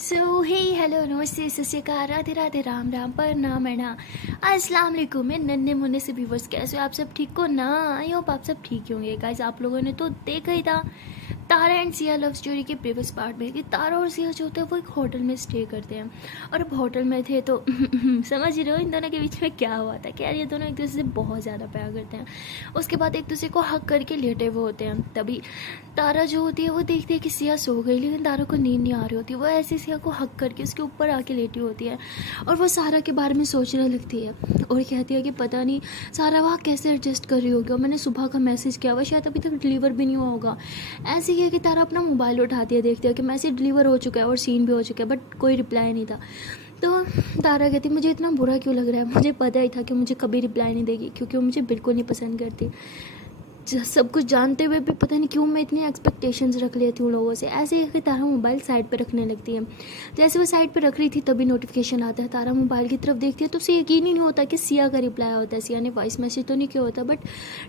सो हे hello नमस्ते सत श्री अकाल राधे राधे राम राम पर नाम है ना। अस्सलाम वालेकुम मैं नन्हे मुन्ने से व्यूवर्स, कैसे हो आप सब? ठीक हो ना? आई होप आप सब ठीक ही होंगे गाइस। आप लोगों ने तो देखा ही था तारा एंड सिया लव स्टोरी के प्रीवियस पार्ट में कि तारा और सिया जो होते हैं वो एक होटल में स्टे करते हैं। और अब होटल में थे तो समझ ही रहे हो इन दोनों के बीच में क्या हुआ था। क्या ये दोनों एक दूसरे से बहुत ज़्यादा प्यार करते हैं। उसके बाद एक दूसरे को हक करके लेटे हुए होते हैं। तभी तारा जो होती है वो देखती है कि सिया सो गई, लेकिन तारा को नींद नहीं आ रही होती। वो ऐसे सिया को हक करके उसके ऊपर आके लेटी होती है और वो सारा के बारे में सोचने लगती है और कहती है कि पता नहीं सारा वहाँ कैसे एडजस्ट कर रही होगी। और मैंने सुबह का मैसेज किया हुआ, शायद अभी तक डिलीवर भी नहीं हुआ होगा। ऐसे ही है कि तारा अपना मोबाइल उठाती है, देखती है कि मैसेज डिलीवर हो चुका है और सीन भी हो चुका है, बट कोई रिप्लाई नहीं था। तो तारा कहती मुझे इतना बुरा क्यों लग रहा है, मुझे पता ही था कि मुझे कभी रिप्लाई नहीं देगी, क्योंकि वो मुझे बिल्कुल नहीं पसंद करती। सब कुछ जानते हुए भी पता नहीं क्यों मैं इतनी एक्सपेक्टेशंस रख लेती हूँ लोगों से। ऐसे ही कि तारा मोबाइल साइड पे रखने लगती है। जैसे वो साइड पे रख रही थी तभी नोटिफिकेशन आता है। तारा मोबाइल की तरफ देखती है तो उसे यकीन ही नहीं होता कि सिया का रिप्लाई होता है। सिया ने वॉइस मैसेज तो नहीं किया होता, बट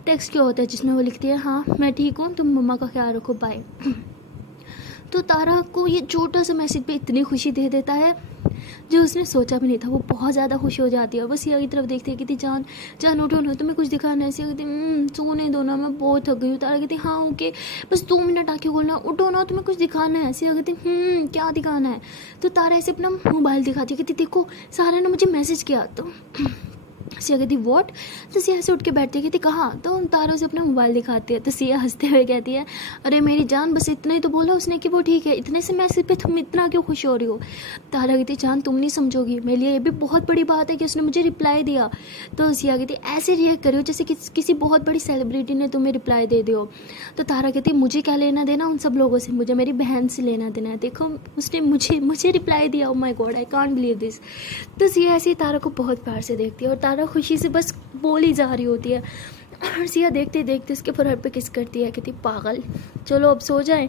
टेक्स्ट किया होता है जिसमें वो लिखती है हाँ मैं ठीक हूँ, तुम मम्मा का ख्याल रखो, बाय। तो तारा को ये छोटा सा मैसेज पे इतनी खुशी दे देता है जो उसने सोचा भी नहीं था। वो बहुत ज़्यादा खुश हो जाती है और वो सिया की तरफ देखती है कि जान जान उठो ना, तुम्हें कुछ दिखाना है। सिया कहती सोने दो ना, मैं बहुत थक गई हूँ। तारा कहती हाँ ओके, बस 2 मिनट आके बोलना, उठो ना, तुम्हें कुछ दिखाना है। सिया कहती क्या दिखाना है? तो तारा ऐसे अपना मोबाइल दिखाती है, कहती देखो सारा ने मुझे मैसेज किया। तो सिया कहती वॉट? तो सिया से उठ के बैठती है, कहती कहाँ? तो तारा उसे अपना मोबाइल दिखाती है। तो सिया हंसते हुए कहती है अरे मेरी जान बस इतना ही तो बोला उसने कि वो ठीक है, इतने से मैसेज पे तुम इतना क्यों खुश हो रही हो? तारा कहती जान तुम नहीं समझोगी, मेरे लिए ये भी बहुत बड़ी बात है कि उसने मुझे रिप्लाई दिया। तो सिया कहती ऐसे रिएक्ट करो जैसे किसी बहुत बड़ी सेलिब्रिटी ने तुम्हें रिप्लाई दे दियो। तो तारा कहती मुझे क्या लेना देना उन सब लोगों से, मुझे मेरी बहन से लेना देना है। देखो उसने मुझे रिप्लाई दिया, oh my God I can't believe this. तो सिया ऐसे ही तारा को बहुत प्यार से देखती है और तारा खुशी से बस बोल ही जा रही होती है। और सिया देखते देखते उसके फोrehead पे किस करती है, कहती पागल चलो अब सो जाए।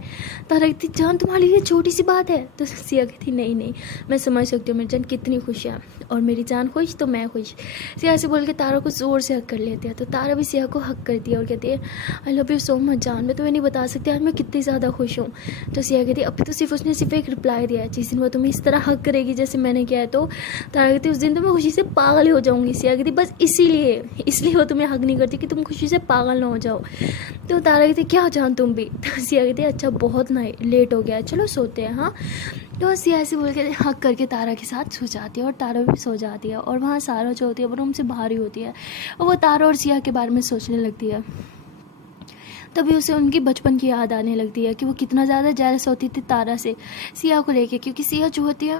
तारा कहती जान तुम्हारे लिए छोटी सी बात है। तो सिया कहती नहीं नहीं मैं समझ सकती हूँ मेरी जान कितनी खुश है, और मेरी जान खुश तो मैं खुश। सिया ऐसे बोल के तारा को ज़ोर से हक कर लेती है। तो तारा भी सिया को हक करती है और कहती है I love you so much जान, मैं तुम्हें नहीं बता सकती आज मैं कितनी ज़्यादा खुश हूँ। तो सिया कहती अभी तो सिर्फ उसने सिर्फ एक रिप्लाई दिया है, जिस दिन वो तुम्हें इस तरह हक करेगी जैसे मैंने किया है तो तारा कहती उस दिन तो मैं खुशी से पागल हो जाऊँगी। सिया कहती बस इसलिए वो तुम्हें हक नहीं करती कि तुम खुशी से पागल ना हो जाओ। तो तारा कहती क्या जान तुम भी। तो सिया कहती अच्छा बहुत ना लेट हो गया है, चलो सोते हैं हाँ। तो सिया ऐसे बोल के हक करके तारा के साथ सो जाती है और तारा भी सो जाती है। और वहाँ सारा जो होती है वो रूम से बाहर ही होती है और वो तारा और सिया के बारे में सोचने लगती है। तभी उसे उनकी बचपन की याद आने लगती है कि वो कितना ज़्यादा जेलस होती थी तारा से, सिया को लेके, क्योंकि सिया जो होती है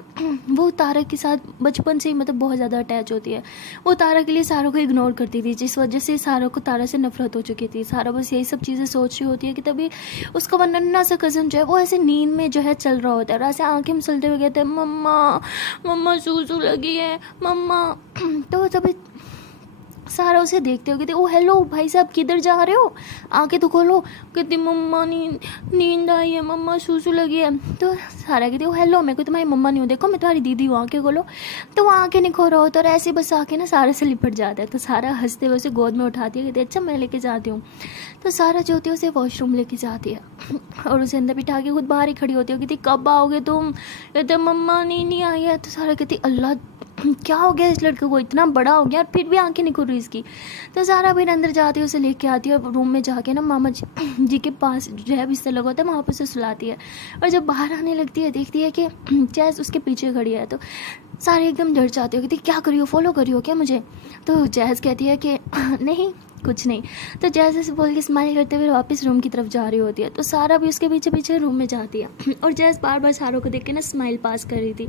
वो तारा के साथ बचपन से ही मतलब बहुत ज़्यादा अटैच होती है। वो तारा के लिए सारा को इग्नोर करती थी, जिस वजह से सारा को तारा से नफरत हो चुकी थी। सारा बस यही सब चीज़ें सोच रही होती है कि तभी उसका वो नन्हा सा कज़न जो है वो ऐसे नींद में जो है चल रहा होता है और ऐसे आँखें मसलते हुए कहते हैं मम्मा मम्मा सूसू लगी है मम्मा। तो तभी सारा उसे देखते हो कहते ओ हेलो भाई साहब किधर जा रहे हो, आके तो खोलो। कहती मम्मा नींद आई है मम्मा सूसू लगी है। तो सारा कहती ओ हेलो मैं कोई तुम्हारी मम्मा नहीं हूँ, देखो मैं तुम्हारी दीदी हूँ, आके खोलो। तो वो आके नहीं खो रहा होता और ऐसे बस आके ना सारा से लिपट जाता है। तो सारा हंसते हुए उसे गोद में उठाती है, कहती अच्छा मैं लेके जाती हूँ। तो सारा जो होती है उसे वॉशरूम लेके जाती है और उसे अंदर बिठा के खुद बाहर ही खड़ी होती है। कहती कब आओगे तुम? कहते मम्मा नहीं आई है। तो सारा कहती अल्लाह क्या हो गया इस लड़के को, इतना बड़ा हो गया और फिर भी आंखें नहीं खुल रही इसकी। तो सारा फिर अंदर जाती है, उसे लेके आती है और रूम में जाके ना मामा जी के पास जो है बिस्तर लगा होता है वहाँ पर उसे सुलाती है। और जब बाहर आने लगती है देखती है कि जैस उसके पीछे खड़ी है। तो सारे एकदम डर जाते हो, कहती क्या करी हो, फॉलो करी हो क्या मुझे? तो जैस कहती है कि नहीं कुछ नहीं। तो जैसे ऐसे बोल के स्माइल करते हुए वापस रूम की तरफ जा रही होती है। तो सारा भी उसके पीछे पीछे रूम में जाती है और जैस बार बार सारों को देख के ना स्माइल पास कर रही थी।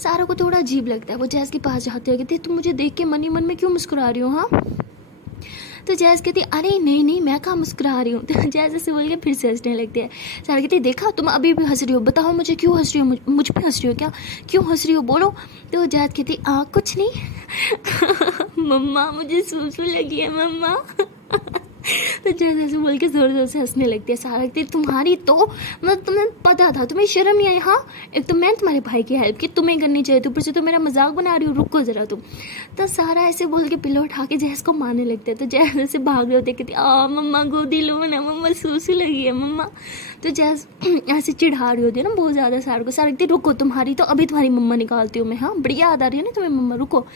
सारों को थोड़ा अजीब लगता है, वो जैस के पास जाती है, कहती तुम मुझे देख के मन ही मन में क्यों मुस्कुरा रही हो हाँ? तो जैस कहती अरे नहीं नहीं मैं कहाँ मुस्कुरा रही हूँ। तो जैस ऐसे बोल के फिर से हंसने लगती है। सारा कहती देखा तुम अभी भी हंस रही हो, बताओ मुझे क्यों हंस रही हो, मुझ पे हंस रही हो क्या, क्यों हंस रही हो बोलो। तो जैस कहती कुछ नहीं मम्मा मुझे सूसू लगी है मम्मा। तो जैसे ऐसे बोल के जोर जोर से हंसने लगती है। सारा कहती है तुम्हारी तो मतलब तुम्हें पता था, तुम्हें शर्म नहीं आई? हाँ, एक तो मैं तुम्हारे भाई की हेल्प की, तुम्हें करनी चाहिए, ऊपर से तो मेरा मजाक बना रही हो, रुको जरा तुम। तो सारा ऐसे बोल के पिल्लो उठा के जैस को मारने लगते हैं। तो जैस ऐसे भाग रहे होते, कहती आ मम्मा गोदी लो ना, मम्मा सूसू लगी है मम्मा। तो जैस ऐसे चिढ़ा रही होती है ना बहुत ज़्यादा सारा को। सारा कहती रुको, तुम्हारी तो अभी तुम्हारी मम्मा निकालती हूँ मैं, हाँ बड़ी याद आ रही है ना तुम्हें मम्मा, रुको।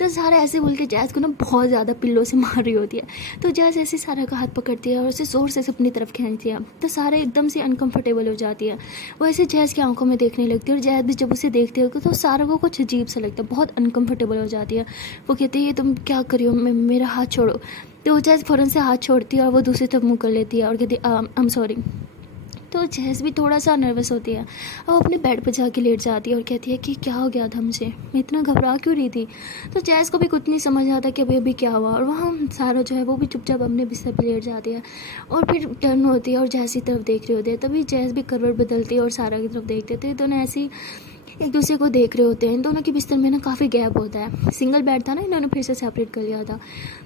तो सारा ऐसे बोल के जैस को ना बहुत ज़्यादा पिल्लों से मार रही होती है। तो जैस ऐसे सारा का हाथ पकड़ती है और उसे जोर से अपनी तरफ खींचती है। तो सारा एकदम से अनकंफर्टेबल हो जाती है। वो ऐसे जैस की आंखों में देखने लगती है और जैस भी जब उसे देखती है तो सारा को कुछ अजीब सा लगता है, बहुत अनकंफर्टेबल हो जाती है। वो कहती है ये तुम क्या कर रही हो, मेरा हाथ छोड़ो। तो वो जैस फ़ौरन से हाथ छोड़ती है और वो दूसरी तरफ मुँह कर लेती है और कहती है आई एम सॉरी। तो जैस भी थोड़ा सा नर्वस होती है, वो अपने बेड पर जाके लेट जाती है और कहती है कि क्या हो गया था मुझे, मैं इतना घबरा क्यों रही थी। तो जैस को भी कुछ नहीं समझ आता कि अभी अभी क्या हुआ। और वहाँ सारा जो है वो भी चुपचाप अपने बिस्तर पर लेट जाती है और फिर टर्न होती है और जैस की तरफ देख रही होती है। तभी जैस भी करवट बदलती है और सारा की तरफ देखते थे। दोनों ऐसे ही एक दूसरे को देख रहे होते हैं। इन दोनों के बिस्तर में ना काफ़ी गैप होता है, सिंगल बेड था ना, इन्होंने फिर से सेपरेट कर लिया था।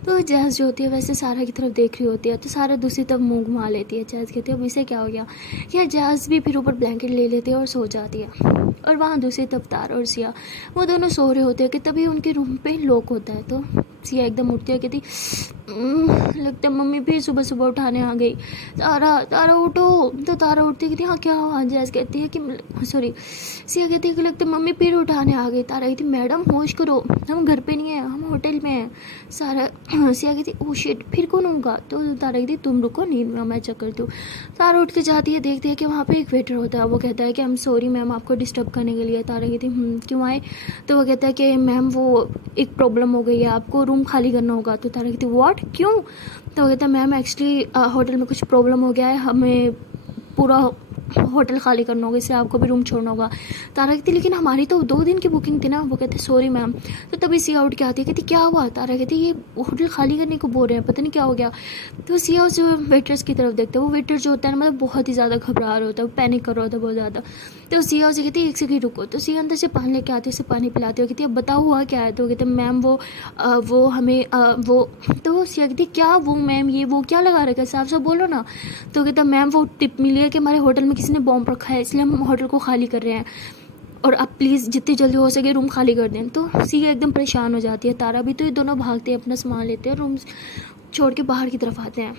तो जैस जो होती है वैसे सारा की तरफ देख रही होती है। तो सारा दूसरी तरफ मुंह घुमा लेती है। जैस कहती है अब इसे क्या हो गया। या जैस भी फिर ऊपर ब्लैंकेट ले लेती है और सो जाती है। और वहाँ दूसरी तरफ तारा और सिया वो दोनों सो रहे होते हैं कि तभी उनके रूम पे लॉक होता है। तो सिया एकदम उठती है, कहती लगता है मम्मी फिर सुबह सुबह उठाने आ गई, तारा तारा उठो। तो तारा उठती है, कहती हाँ क्या हुआ। जैस कहती है कि सॉरी, सिया कहती है कि लगता है मम्मी फिर उठाने आ गई। तारा कहती मैडम होश करो, हम घर पे नहीं है, हम होटल में हैं। सारा सिया कहती ओ शिट फिर कौन होगा। तो तारा कहती तुम रुको, नींद में मैं चेक करती हूँ। तारा उठ के जाती है, देखती है कि वहाँ पे एक वेटर होता है। वो कहता है कि आई एम सॉरी मैम आपको डिस्टर्ब करने के लिए। तारा कहती क्यों आए। तो वो कहता है कि मैम वो एक प्रॉब्लम हो गई है, आपको रूम खाली करना होगा। तो तारा कहती व्हाट क्यों। तो वो कहता है मैम एक्चुअली होटल में कुछ प्रॉब्लम हो गया है, हमें पूरा होटल खाली करना होगा, इसलिए आपको भी रूम छोड़ना होगा। तारा कहती लेकिन हमारी तो 2 दिन की बुकिंग थी ना। वो कहते सॉरी मैम। तो तभी सिया उठ के आती है, कहती क्या हुआ। तारा कहती ये होटल खाली करने को बोल रहे हैं, पता नहीं क्या हो गया। तो सिया उस वेटर्स की तरफ देखते हैं। वो वेटर जो होता है ना मतलब बहुत ही ज़्यादा घबरा रहा होता है, पैनिक कर रहा होता है बहुत ज़्यादा। तो सिया उसे कहती है एक सेकंड रुको। तो सिया अंदर से पानी लेके आती है, उसे पानी पिलाती है, कहती है अब बताओ हुआ क्या है। तो कहते मैम वो हमें वो। तो सिया कहती क्या वो मैम, ये वो क्या लगा रखा है, साफ साफ बोलो ना। तो कहता मैम वो टिप मिली है कि हमारे होटल में किसी ने बॉम्ब रखा है, इसलिए हम होटल को खाली कर रहे हैं और आप प्लीज़ जितनी जल्दी हो सके रूम खाली कर दें। तो सिया एकदम परेशान हो जाती है। तारा भी। तो ये दोनों भागते हैं, अपना सामान लेते हैं, रूम छोड़ के बाहर की तरफ आते हैं।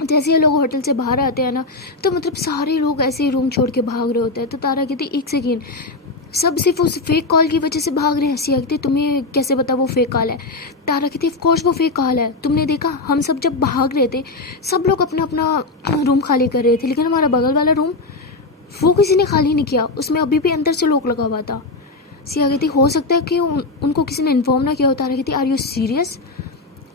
जैसे ये लोग होटल से बाहर आते हैं ना तो मतलब सारे लोग ऐसे ही रूम छोड़ के भाग रहे होते हैं। तो तारा कहती एक सेकेंड, सब सिर्फ उस फेक कॉल की वजह से भाग रहे हैं। सिया कहती तुम्हें कैसे पता वो फेक कॉल है। तारा कहती ऑफ कोर्स वो फेक कॉल है, तुमने देखा हम सब जब भाग रहे थे सब लोग अपना अपना रूम खाली कर रहे थे, लेकिन हमारा बगल वाला रूम वो किसी ने खाली नहीं किया, उसमें अभी भी अंदर से लॉक लगा हुआ था। सिया कहती हो सकता है कि उनको किसी ने इन्फॉर्म ना किया हो। तारा कहती आर यू सीरियस।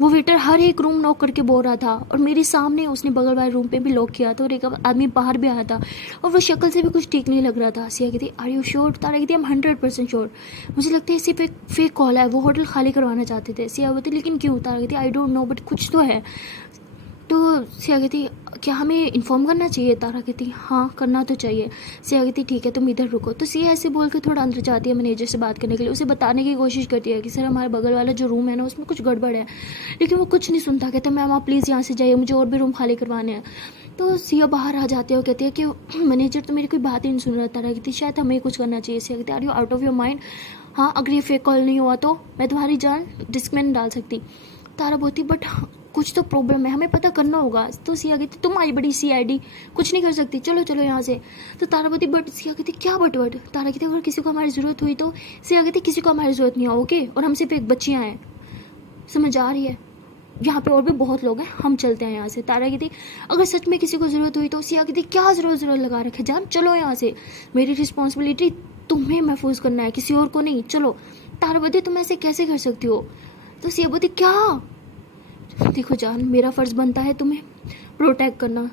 वो वेटर हर एक रूम लॉक करके बोल रहा था और मेरे सामने उसने बगल वाले रूम पे भी लॉक किया था और एक आदमी बाहर भी आया था और वो शक्ल से भी कुछ ठीक नहीं लग रहा था। सिया कहती आर यू श्योर। तारा कहती हम 100% श्योर, मुझे लगता है सिर्फ एक फेक कॉल है, वो होटल खाली करवाना चाहते थे। सिया कहती लेकिन क्यों। तारा कहती आई डोंट नो बट कुछ तो है। तो सिया कहती क्या हमें इन्फॉर्म करना चाहिए। तारा कहती हाँ करना तो चाहिए। सिया कहती ठीक है तुम इधर रुको। तो सिया ऐसे बोल के थोड़ा अंदर जाती है मैनेजर से बात करने के लिए, उसे बताने की कोशिश करती है कि सर हमारे बगल वाला जो रूम है ना उसमें कुछ गड़बड़ है, लेकिन वो कुछ नहीं सुनता। कहता मैम आप प्लीज़ यहाँ से जाइए, मुझे और भी रूम खाली करवाने हैं। तो सिया बाहर आ जाती है और कहती है कि मैनेजर तो मेरी कोई बात ही नहीं सुन रहा। तारा कहती शायद हमें कुछ करना चाहिए। सिया कहती are you out of your mind. हाँ अगर ये फेक कॉल नहीं हुआ तो मैं तुम्हारी जान रिस्क में नहीं डाल सकती। तारा बोलती बट कुछ तो प्रॉब्लम है, हमें पता करना होगा। तो सिया कहती तुम्हारी बड़ी CID कुछ नहीं कर सकती, चलो चलो यहाँ से। तो तारा बोलती बट। सिया कहती क्या बट। तारा कहती अगर किसी को हमारी ज़रूरत हुई तो। सिया कहती किसी को हमारी ज़रूरत नहीं है ओके, और हम सिर्फ एक बच्चियाँ हैं, समझ आ रही है, यहाँ पे और भी बहुत लोग हैं, हम चलते हैं यहाँ से। तारा कहती अगर सच में किसी को ज़रूरत हुई तो। सिया कहती क्या ज़रूरत लगा रखे जान, चलो यहाँ से, मेरी रिस्पॉन्सिबिलिटी तुम्हें महफूज करना है, किसी और को नहीं, चलो। तारा बोलती तुम ऐसे कैसे कर सकती हो। तो सिया बोलती क्या। देखो जान मेरा फ़र्ज़ बनता है तुम्हें प्रोटेक्ट करना,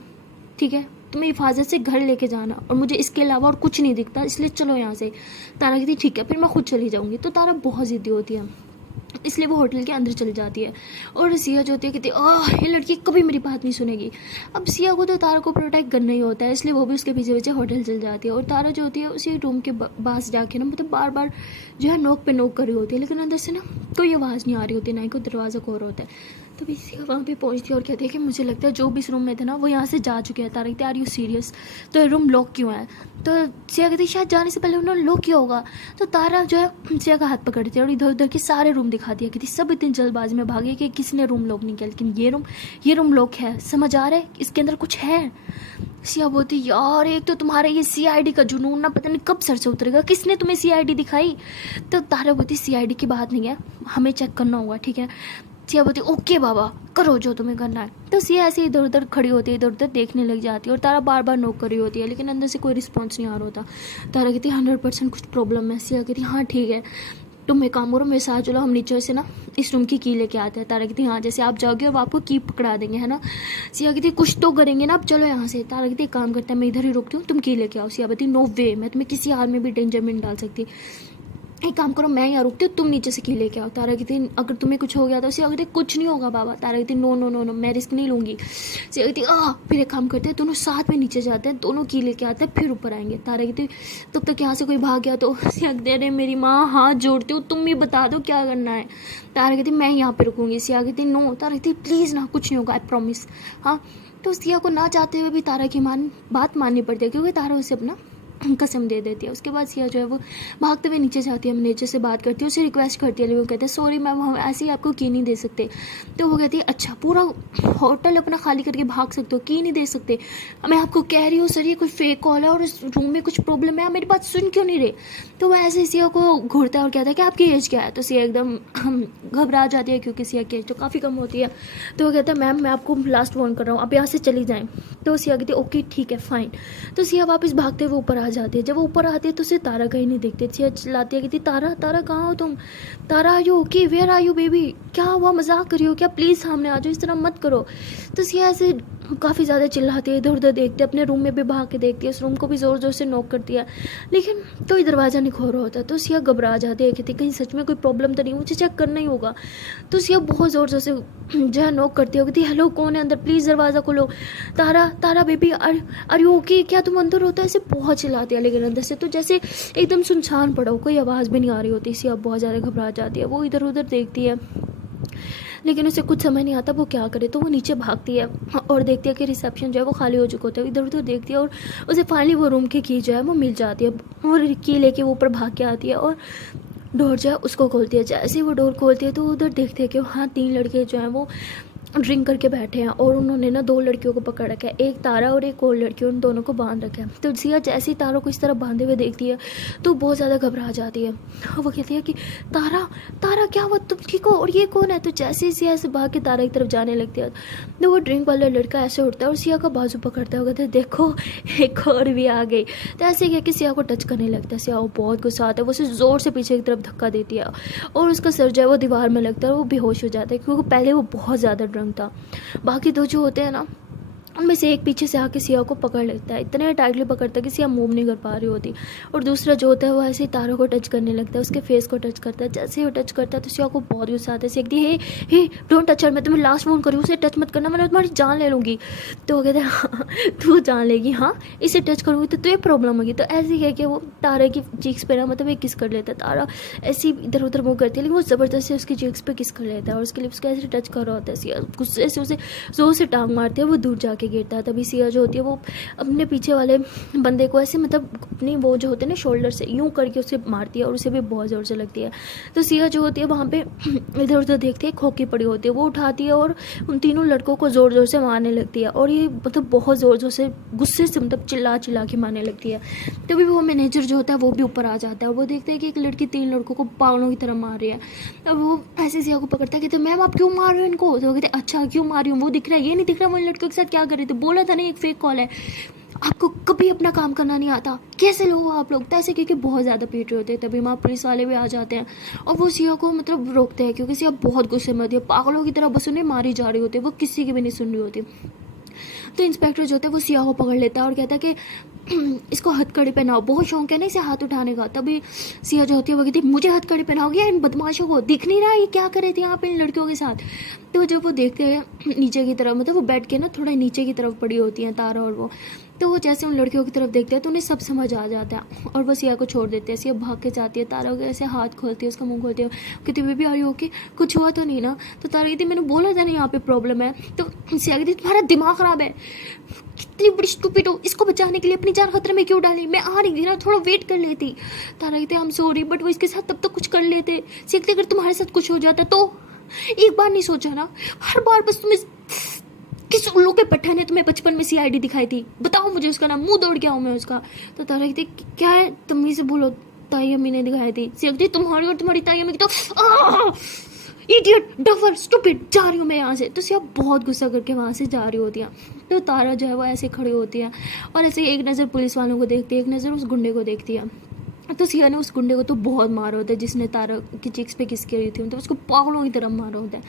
ठीक है, तुम्हें हिफाजत से घर लेके जाना और मुझे इसके अलावा और कुछ नहीं दिखता, इसलिए चलो यहाँ से। तारा कहती ठीक है फिर मैं खुद चली जाऊँगी। तो तारा बहुत ज़िद्दी होती है, इसलिए वो होटल के अंदर चली जाती है। और सिया जो होती है कहती है ये लड़की कभी मेरी बात नहीं सुनेगी। अब सिया को तो तारा को प्रोटेक्ट करना ही होता है, इसलिए वो भी उसके पीछे पीछे होटल चल जाती है। और तारा जो होती है उसी रूम के पास जाके ना मतलब बार बार जो है नोक पे नोक कर रही होती है, लेकिन अंदर से ना कोई आवाज़ नहीं आ रही होती, ना ही कोई दरवाज़ा खोल रहा होता है। तभी सिया वहाँ पे पहुँचती है और कहती है कि मुझे लगता है जो भी इस रूम में थे ना वो यहाँ से जा चुके हैं। तारा कहती है आर यू सीरियस? तो रूम लॉक क्यों है? तो सिया कहती है शायद जाने से पहले उन्होंने लॉक किया होगा। तो तारा जो है सिया का हाथ पकड़ती है और इधर उधर के सारे रूम दिखा दिया। कहती सब इतनी जल्दबाजी में भागे कि किसने रूम लॉक नहीं किया, लेकिन ये रूम लॉक है। समझ आ रहा है इसके अंदर कुछ है। सिया बोलती यार एक तो तुम्हारा ये सीआईडी का जुनून ना पता नहीं कब सर से उतरेगा, किसने तुम्हें सीआईडी दिखाई? तो तारा बोलती सीआईडी की बात नहीं है, हमें चेक करना होगा, ठीक है। सिया बोलती ओके बाबा करो जो तुम्हें करना है। तो सिया ऐसे इधर उधर खड़ी होती है, इधर उधर देखने लग जाती है और तारा बार बार नोक कर रही होती है, लेकिन अंदर से कोई रिस्पॉन्स नहीं आ रहा होता। तारा कहती है 100% कुछ प्रॉब्लम है। सिया कहती हाँ ठीक है, तुम एक काम करो मेरे साथ चलो, हम नीचे से ना इस रूम की की लेके आते हैं। तारा कहती हाँ जैसे आप जाओगे और आपको की पकड़ा देंगे, है ना। सिया कहती कुछ तो करेंगे ना, आप चलो यहाँ से। तारा कहती एक काम करता है मैं इधर ही रुकती हूँ, तुम की लेके आओ। सिया कहती नो वे, मैं तुम्हें किसी हाल में भी डेंजर में नहीं डाल सकती। एक काम करो मैं यहाँ रुकती हूँ, तुम नीचे से की लेके आओ। तारा कहती अगर तुम्हें कुछ हो गया तो सिया कहती कुछ नहीं होगा बाबा। तारा कहती नो नो नो नो मैं रिस्क नहीं लूँगी। सिया कहती फिर एक काम करते हैं दोनों साथ में नीचे जाते हैं, दोनों की लेके आते हैं फिर ऊपर आएंगे। तारा कहती तब तक यहाँ से कोई भाग गया तो। सिया कहती अरे मेरी माँ हाथ जोड़ती हूँ, तुम ही बता दो क्या करना है। तारा कहती मैं यहाँ पे रुकूँगी। सिया कहती नो। तारा कहती प्लीज़ ना कुछ नहीं होगा, आई प्रॉमिस। हाँ तो सिया को ना चाहते हुए भी तारा की बात माननी पड़ती है, क्योंकि तारा उसे अपना कसम दे देती है। उसके बाद सिया जो है वो भागते हुए नीचे जाती है, मैनेजर से बात करती है, उसे रिक्वेस्ट करती है, लेकिन वो कहते हैं सॉरी मैम हम ऐसे ही आपको की नहीं दे सकते। तो वो कहती है अच्छा पूरा होटल अपना खाली करके भाग सकते हो, की नहीं दे सकते? मैं आपको कह रही हूँ सर ये कोई फेक कॉल है और इस रूम में कुछ प्रॉब्लम है, आप मेरी बात सुन क्यों नहीं रहे? तो वो ऐसे सिया को घूरता है और कहता है कि आपकी एज क्या है? तो सिया एकदम घबरा जाती है क्योंकि सिया की एज तो काफ़ी कम होती है। तो वो कहता है मैम मैं आपको लास्ट वार्न कर रहा हूँ, आप यहाँ से चली जाएँ। तो सिया कहती है ओके ठीक है फाइन। तो सिया वापस भागते हुए ऊपर आ जाती है। जब वो ऊपर आती है तो उसे तारा कहीं नहीं देखते। सिया चिल्लाती है कहती तारा तारा कहाँ हो तुम? Tara are you okay, where are you baby? क्या हुआ, मजाक कर रही हो क्या? प्लीज़ सामने आ जाओ, इस तरह मत करो। तो सिया ऐसे काफ़ी ज़्यादा चिल्लाती है, इधर उधर देखती है, अपने रूम में भी भाग के देखती है, उस रूम को भी ज़ोर ज़ोर से नॉक करती है, लेकिन कोई दरवाज़ा नहीं खोल रहा होता। तो सिया घबरा जाती है, कहती कहीं सच में कोई प्रॉब्लम तो नहीं, मुझे चेक करना ही होगा। तो सिया बहुत ज़ोर ज़ोर से जो है नॉक करती है, कहती हेलो कौन है अंदर, प्लीज़ दरवाज़ा खोलो। तारा तारा बेबी आर यू ओके, क्या तुम अंदर होता है? ऐसे बहुत चिल्लाती है, लेकिन अंदर से तो जैसे एकदम सुनसान पड़ा हो, कोई आवाज़ भी नहीं आ रही होती। सिया बहुत ज़्यादा घबरा जाती है, वो इधर उधर देखती है लेकिन उसे कुछ समझ नहीं आता वो क्या करे। तो वो नीचे भागती है और देखती है कि रिसेप्शन जो है वो खाली हो चुका होता है, इधर उधर देखती है और उसे फाइनली वो रूम की की जो है वो मिल जाती है और की लेके वो ऊपर भाग के आती है और डोर जो है उसको खोलती है। जैसे ही वो डोर खोलती है तो उधर देखते हैं कि हाँ 3 लड़के जो हैं वो ड्रिंक करके बैठे हैं और उन्होंने ना 2 लड़कियों को पकड़ रखा है, एक तारा और एक और लड़की, उन दोनों को बांध रखा है। तो सिया जैसे ही तारा को इस तरह बांधे हुए देखती है तो बहुत ज़्यादा घबरा जाती है। वो कहती है कि तारा तारा क्या हुआ, तुम ठीक हो और ये कौन है? तो जैसे ही सिया ऐसे भाग के तारा की तरफ जाने लगती है तो वो ड्रिंक वाला लड़का ऐसे उठता है और सिया का बाजू पकड़ता है, कहते हैं देखो एक और भी आ गई। तो ऐसे कह के सिया को टच करने लगता है। सिया वो बहुत गुस्सा आता है, वो उसे ज़ोर से पीछे की तरफ धक्का देती है और उसका सर जो है वो दीवार में लगता है और वो बेहोश हो जाता है, क्योंकि पहले वो बहुत ज़्यादा ड्रंक था। बाकी 2 जो होते हैं ना उनमें से एक पीछे से आके सिया को पकड़ लेता है, इतने टाइटली पकड़ता है कि सिया मूव नहीं कर पा रही होती, और दूसरा जो होता है वो ऐसे ही तारा को टच करने लगता है, उसके फेस को टच करता है। जैसे ही वो टच करता है तो सिया को बहुत गुस्सा आता है। सिया कहती है हे डोंट टच हर, मैं तुम्हें लास्ट वार्न करूँ, उसे टच मत करना, मैं तुम्हारी जान ले लूँगी। तो वो कहते हैं हाँ तू जान लेगी, हाँ इसे टच करूँगी तो तुझे प्रॉब्लम होगी। तो ऐसे ही कह के वो तारा की चीक्स पे ना मतलब एक किस कर लेता है। तारा ऐसी इधर उधर मूव करती है लेकिन वो ज़बरदस्ती उसकी चीक्स पे किस कर लेता है और उसके लिप्स को ऐसे टच कर रहा होता है। सिया गुस्से से उसे जोर से टांग मारती है, वो दूर जाके गिरता है। तभी सिया जो होती है वो अपने पीछे वाले बंदे को ऐसे मतलब अपनी वो जो होते हैं ना शोल्डर से यूं करके उसे मारती है और उसे भी बहुत ज़ोर से लगती है। तो सिया जो होती है वहाँ पे इधर उधर देखती है, खोखी पड़ी होती है, वो उठाती है और उन तीनों लड़कों को ज़ोर ज़ोर से मारने लगती है और ये मतलब बहुत ज़ोर ज़ोर से गुस्से से मतलब चिल्ला चिल्ला के मारने लगती है। तभी वो मैनेजर जो होता है वो भी ऊपर आ जाता है, वो देखते हैं कि एक लड़की 3 लड़कों को पागलों की तरह मार रही है। अब वो ऐसे सिया को पकड़ता है, कहते मैम आप क्यों मार रहे हो इनको? तो वो कहते अच्छा क्यों मार रही हूँ, वो दिख रहा है, ये नहीं दिख रहा वो इन लड़कियों के साथ क्या कर रहे थे, बोला था ना एक फेक कॉल है, आपको कभी अपना काम करना नहीं आता, कैसे लोग हो आप लोग? तो ऐसे क्योंकि बहुत ज़्यादा पीट रहे होते हैं। तभी वहाँ पुलिस वाले भी आ जाते हैं और वो सिया को मतलब रोकते हैं, क्योंकि सिया बहुत गुस्से में होती है, पागलों की तरह बस उन्हें मारी जा रही होती है, वो किसी की भी नहीं सुन रही होती। तो इंस्पेक्टर जो होता है वो सिया को पकड़ लेता है और कहता है कि इसको हथकड़ी पहनाओ, बहुत शौक है ना इसे हाथ उठाने का। तभी सिया जो होती है वो कहती है मुझे हथकड़ी पहनाओगे, इन बदमाशों को दिख नहीं रहा ये क्या कर रहे थे यहाँ पे इन लड़कियों के साथ। तो जब वो देखते हैं नीचे की तरफ, मतलब वो बैठ के ना थोड़ा नीचे की तरफ पड़ी होती हैं तारा और वो, तो वो जैसे उन लड़कियों की तरफ देखते हैं तो उन्हें सब समझ आ जाता है और वो सिया को छोड़ देते हैं। सिया भाग के जाती है, तारा को ऐसे हाथ खोलती है, उसका मुंह खोलती है, कहती बेबी आर यू ओके, कुछ हुआ तो नहीं ना। तो तारा कहती मैंने बोला था ना यहाँ पे प्रॉब्लम है। तो सिया कहती तुम्हारा दिमाग खराब है, कितनी बड़ी स्टूपिड हो, इसको बचाने के लिए अपनी जान खतरे में क्यों डाली, मैं आ रही थी ना, थोड़ा वेट कर लेती। तारा कहती आई एम सॉरी बट वो इसके साथ तब तक कुछ कर लेते। सीखते अगर तुम्हारे साथ कुछ हो जाता तो, एक बार नहीं सोचा ना, हर बार बस तुम्हें किस उल्लू के पट्टे ने तुम्हें बचपन में सीआईडी दिखाई थी, बताओ मुझे उसका नाम, मुंह दौड़ गया हूँ मैं उसका। तो तारा कहती क्या है तमीज से बोलो, ताई अम्मी ने दिखाई थी। सीखती तुम्हारी और तुम्हारी ताई अम्मी की तो इडियट डफर स्टूपिड, जा रही हूँ मैं यहाँ से। तो सिया बहुत गुस्सा करके वहाँ से जा रही होती है। तो तारा जो है वो ऐसे खड़ी होती है और ऐसे एक नज़र पुलिस वालों को देखती है, एक नज़र उस गुंडे को देखती है। तो सिया ने उस गुंडे को तो बहुत मारा होता है जिसने तारा की चिक्स पे किस करी थी, मतलब उसको पागलों की तरह मारा होता है,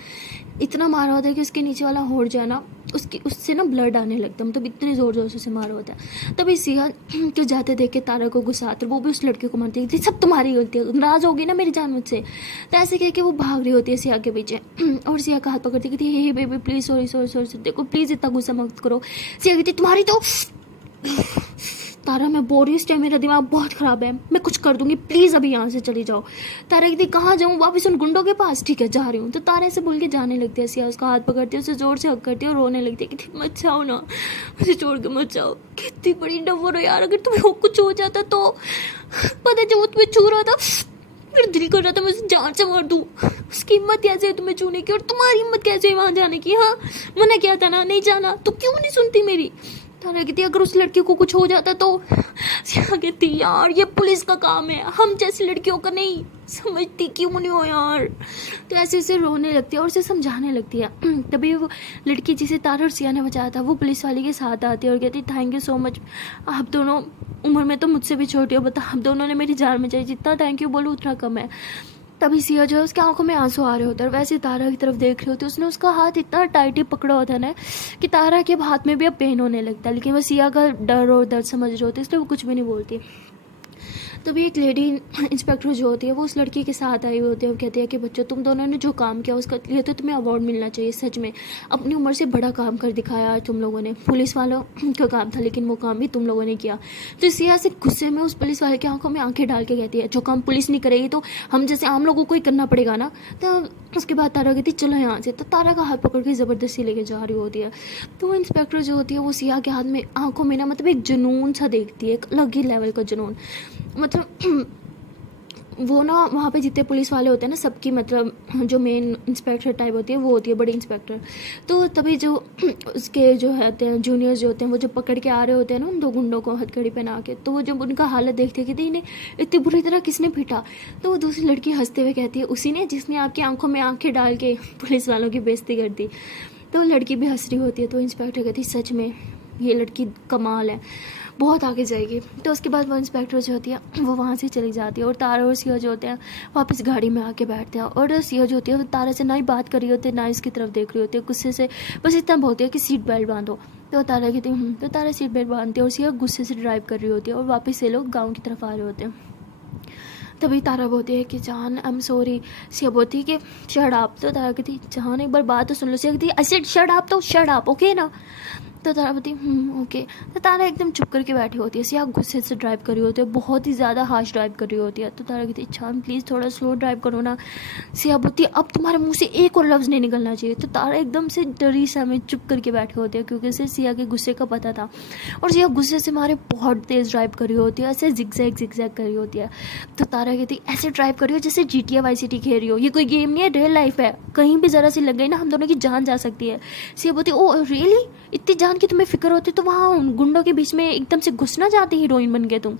इतना मारा होता है कि उसके नीचे वाला होड़ जो है ना उससे ना ब्लड आने लगता है, मतलब इतने ज़ोर ज़ोर से उसे मारा होता है। तभी सिया के जाते देख के तारा को गुस्सा आता है, वो भी उस लड़के को मारती है, सब तुम्हारी गलती है, नाराज़ होगी ना मेरी जान मुझसे। तो ऐसे कह के वो भाग रही होती है सिया के पीछे और सिया का हाथ पकड़ती कहती हे baby please sorry sorry sorry, देखो प्लीज़ इतना गुस्सा मत करो। सिया कहती तुम्हारी तो तारा मैं बोल रही हूँ मेरा दिमाग बहुत ख़राब है, मैं कुछ कर दूंगी, प्लीज़ अभी यहाँ से चली जाओ। तारा कहती कहाँ जाऊँ, वापस उन गुंडों के पास, ठीक है जा रही हूँ। तो तारा ऐसे बोल के जाने लगती है, सिया उसका हाथ पकड़ती है, उसे ज़ोर से हक करती है और रोने लगती है कि मत जाओ ना, मुझे छोड़ के मत जाओ, कितनी बड़ी डफर हो यार, अगर तुम्हें कुछ हो जाता तो, पता जब वो तुम्हें छू रहा था फिर दिल कर रहा था मैं उसे जान से मार दूँ, उसकी हिम्मत कैसे है तुम्हें छूने की और तुम्हारी हिम्मत कैसे है वहाँ जाने की। हाँ मना किया था ना नहीं जाना, तो क्यों नहीं सुनती मेरी। तारा कहती अगर उस लड़की को कुछ हो जाता तो, कहती यार ये पुलिस का काम है, हम जैसी लड़कियों का नहीं, समझती क्यों नहीं हो यार। तो ऐसे उसे रोने लगती है और उसे समझाने लगती है। तभी वो लड़की जिसे तारा और सिया ने बचाया था वो पुलिस वाले के साथ आती है और कहती थैंक यू सो मच, आप दोनों उम्र में तो मुझसे भी छोटी हो, बता आप दोनों ने मेरी जान बचाई, जितना थैंक यू बोलूँ उतना कम है। तभी सिया जो है उसकी आंखों में आंसू आ रहे होते हैं और वैसे तारा की तरफ देख रहे होते, उसने उसका हाथ इतना टाइटली पकड़ा होता है ना कि तारा के हाथ में भी अब पेन होने लगता है, लेकिन वो सिया का डर और दर्द समझ रहे होते इसलिए वो कुछ भी नहीं बोलती। तभी एक लेडी इंस्पेक्टर जो होती है वो उस लड़की के साथ आई हुई होती है और कहती है कि बच्चों तुम दोनों ने जो काम किया उसका लिए तो तुम्हें अवार्ड मिलना चाहिए, सच में अपनी उम्र से बड़ा काम कर दिखाया तुम लोगों ने, पुलिस वालों का काम था लेकिन वो काम भी तुम लोगों ने किया। तो सिया से गुस्से में उस पुलिस वाले की आंखों में आंखें डाल के कहती है जो काम पुलिस नहीं करेगी तो हम जैसे आम लोगों को ही करना पड़ेगा ना। तो उसके बाद तारा कहती चलो यहाँ से, तो तारा का हाथ पकड़ के ज़बरदस्ती लेके जा रही होती है। तो वो इंस्पेक्टर जो होती है वो सिया के हाथ में आंखों में ना मतलब एक जुनून सा देखती है, एक अलग ही लेवल का जुनून, मतलब वो ना वहाँ पे जितने पुलिस वाले होते हैं ना सबकी मतलब जो मेन इंस्पेक्टर टाइप होती है वो होती है बड़ी इंस्पेक्टर। तो तभी जो उसके जो होते हैं जूनियर्स जो होते हैं वो जो पकड़ के आ रहे होते हैं ना उन दो गुंडों को हथकड़ी पहना के, तो वो जब उनका हालत देखते कि इन्हें इतनी बुरी तरह किसने पीटा, तो वो दूसरी लड़की हंसते हुए कहती है उसी ने जिसने आपकी आंखों में आंखें डाल के पुलिस वालों की बेइज्जती कर दी। तो लड़की भी हंस रही होती है। तो इंस्पेक्टर कहती सच में ये लड़की कमाल है, बहुत आगे जाएगी। तो उसके बाद वो इंस्पेक्टर जो होती है वो वहाँ से चली जाती है और तारा और सिया जो होते हैं वापस गाड़ी में आके बैठते हैं और सिया जो होती है वो तारा से ना ही बात कर रही होती है ना इसकी तरफ देख रही होती है, गुस्से से बस इतना बोलती है कि सीट बेल्ट बांधो। तो तारा कहती है तो तारा सीट बेल्ट बांधती है और सिया गुस्से से ड्राइव कर रही होती है और वापस से लोग गाँव की तरफ आ रहे होते हैं। तभी तारा बोलती है कि जान आई एम सॉरी। सिया बोलती है कि शट अप। तो तारा कहती जान एक बार बात तो सुन लो। सिया कहती आई सेड शट अप, तो शट अप ओके ना। तो तारा बोलती ओके। तो तारा एकदम चुप करके बैठी होती है। सिया गुस्से से ड्राइव कर रही होती है, बहुत ही ज़्यादा हार्श ड्राइव कर रही होती है। तो तारा कहती जान प्लीज़ थोड़ा स्लो ड्राइव करो ना। सिया बोलती अब तुम्हारे मुँह से एक और लफ्ज़ नहीं निकलना चाहिए। तो तारा एकदम से डरी सा में चुप करके बैठी होती है क्योंकि उसे सिया के गुस्से का पता था और सिया गुस्से से मारे बहुत तेज़ ड्राइव कर रही होती है, ऐसे जिगजैग कर रही होती है। तो तारा कहती ऐसे ड्राइव कर रही हो जैसे GTA Vice City खेल रही हो, ये कोई गेम नहीं है रियल लाइफ है, कहीं भी ज़रा सी लग गई ना हम दोनों की जान जा सकती है। सिया बोलती ओ रियली, इतनी जान की तुम्हें फिक्र होती तो वहाँ गुंडों के बीच में एकदम से घुसना चाहती हीरोइन बन गए तुम।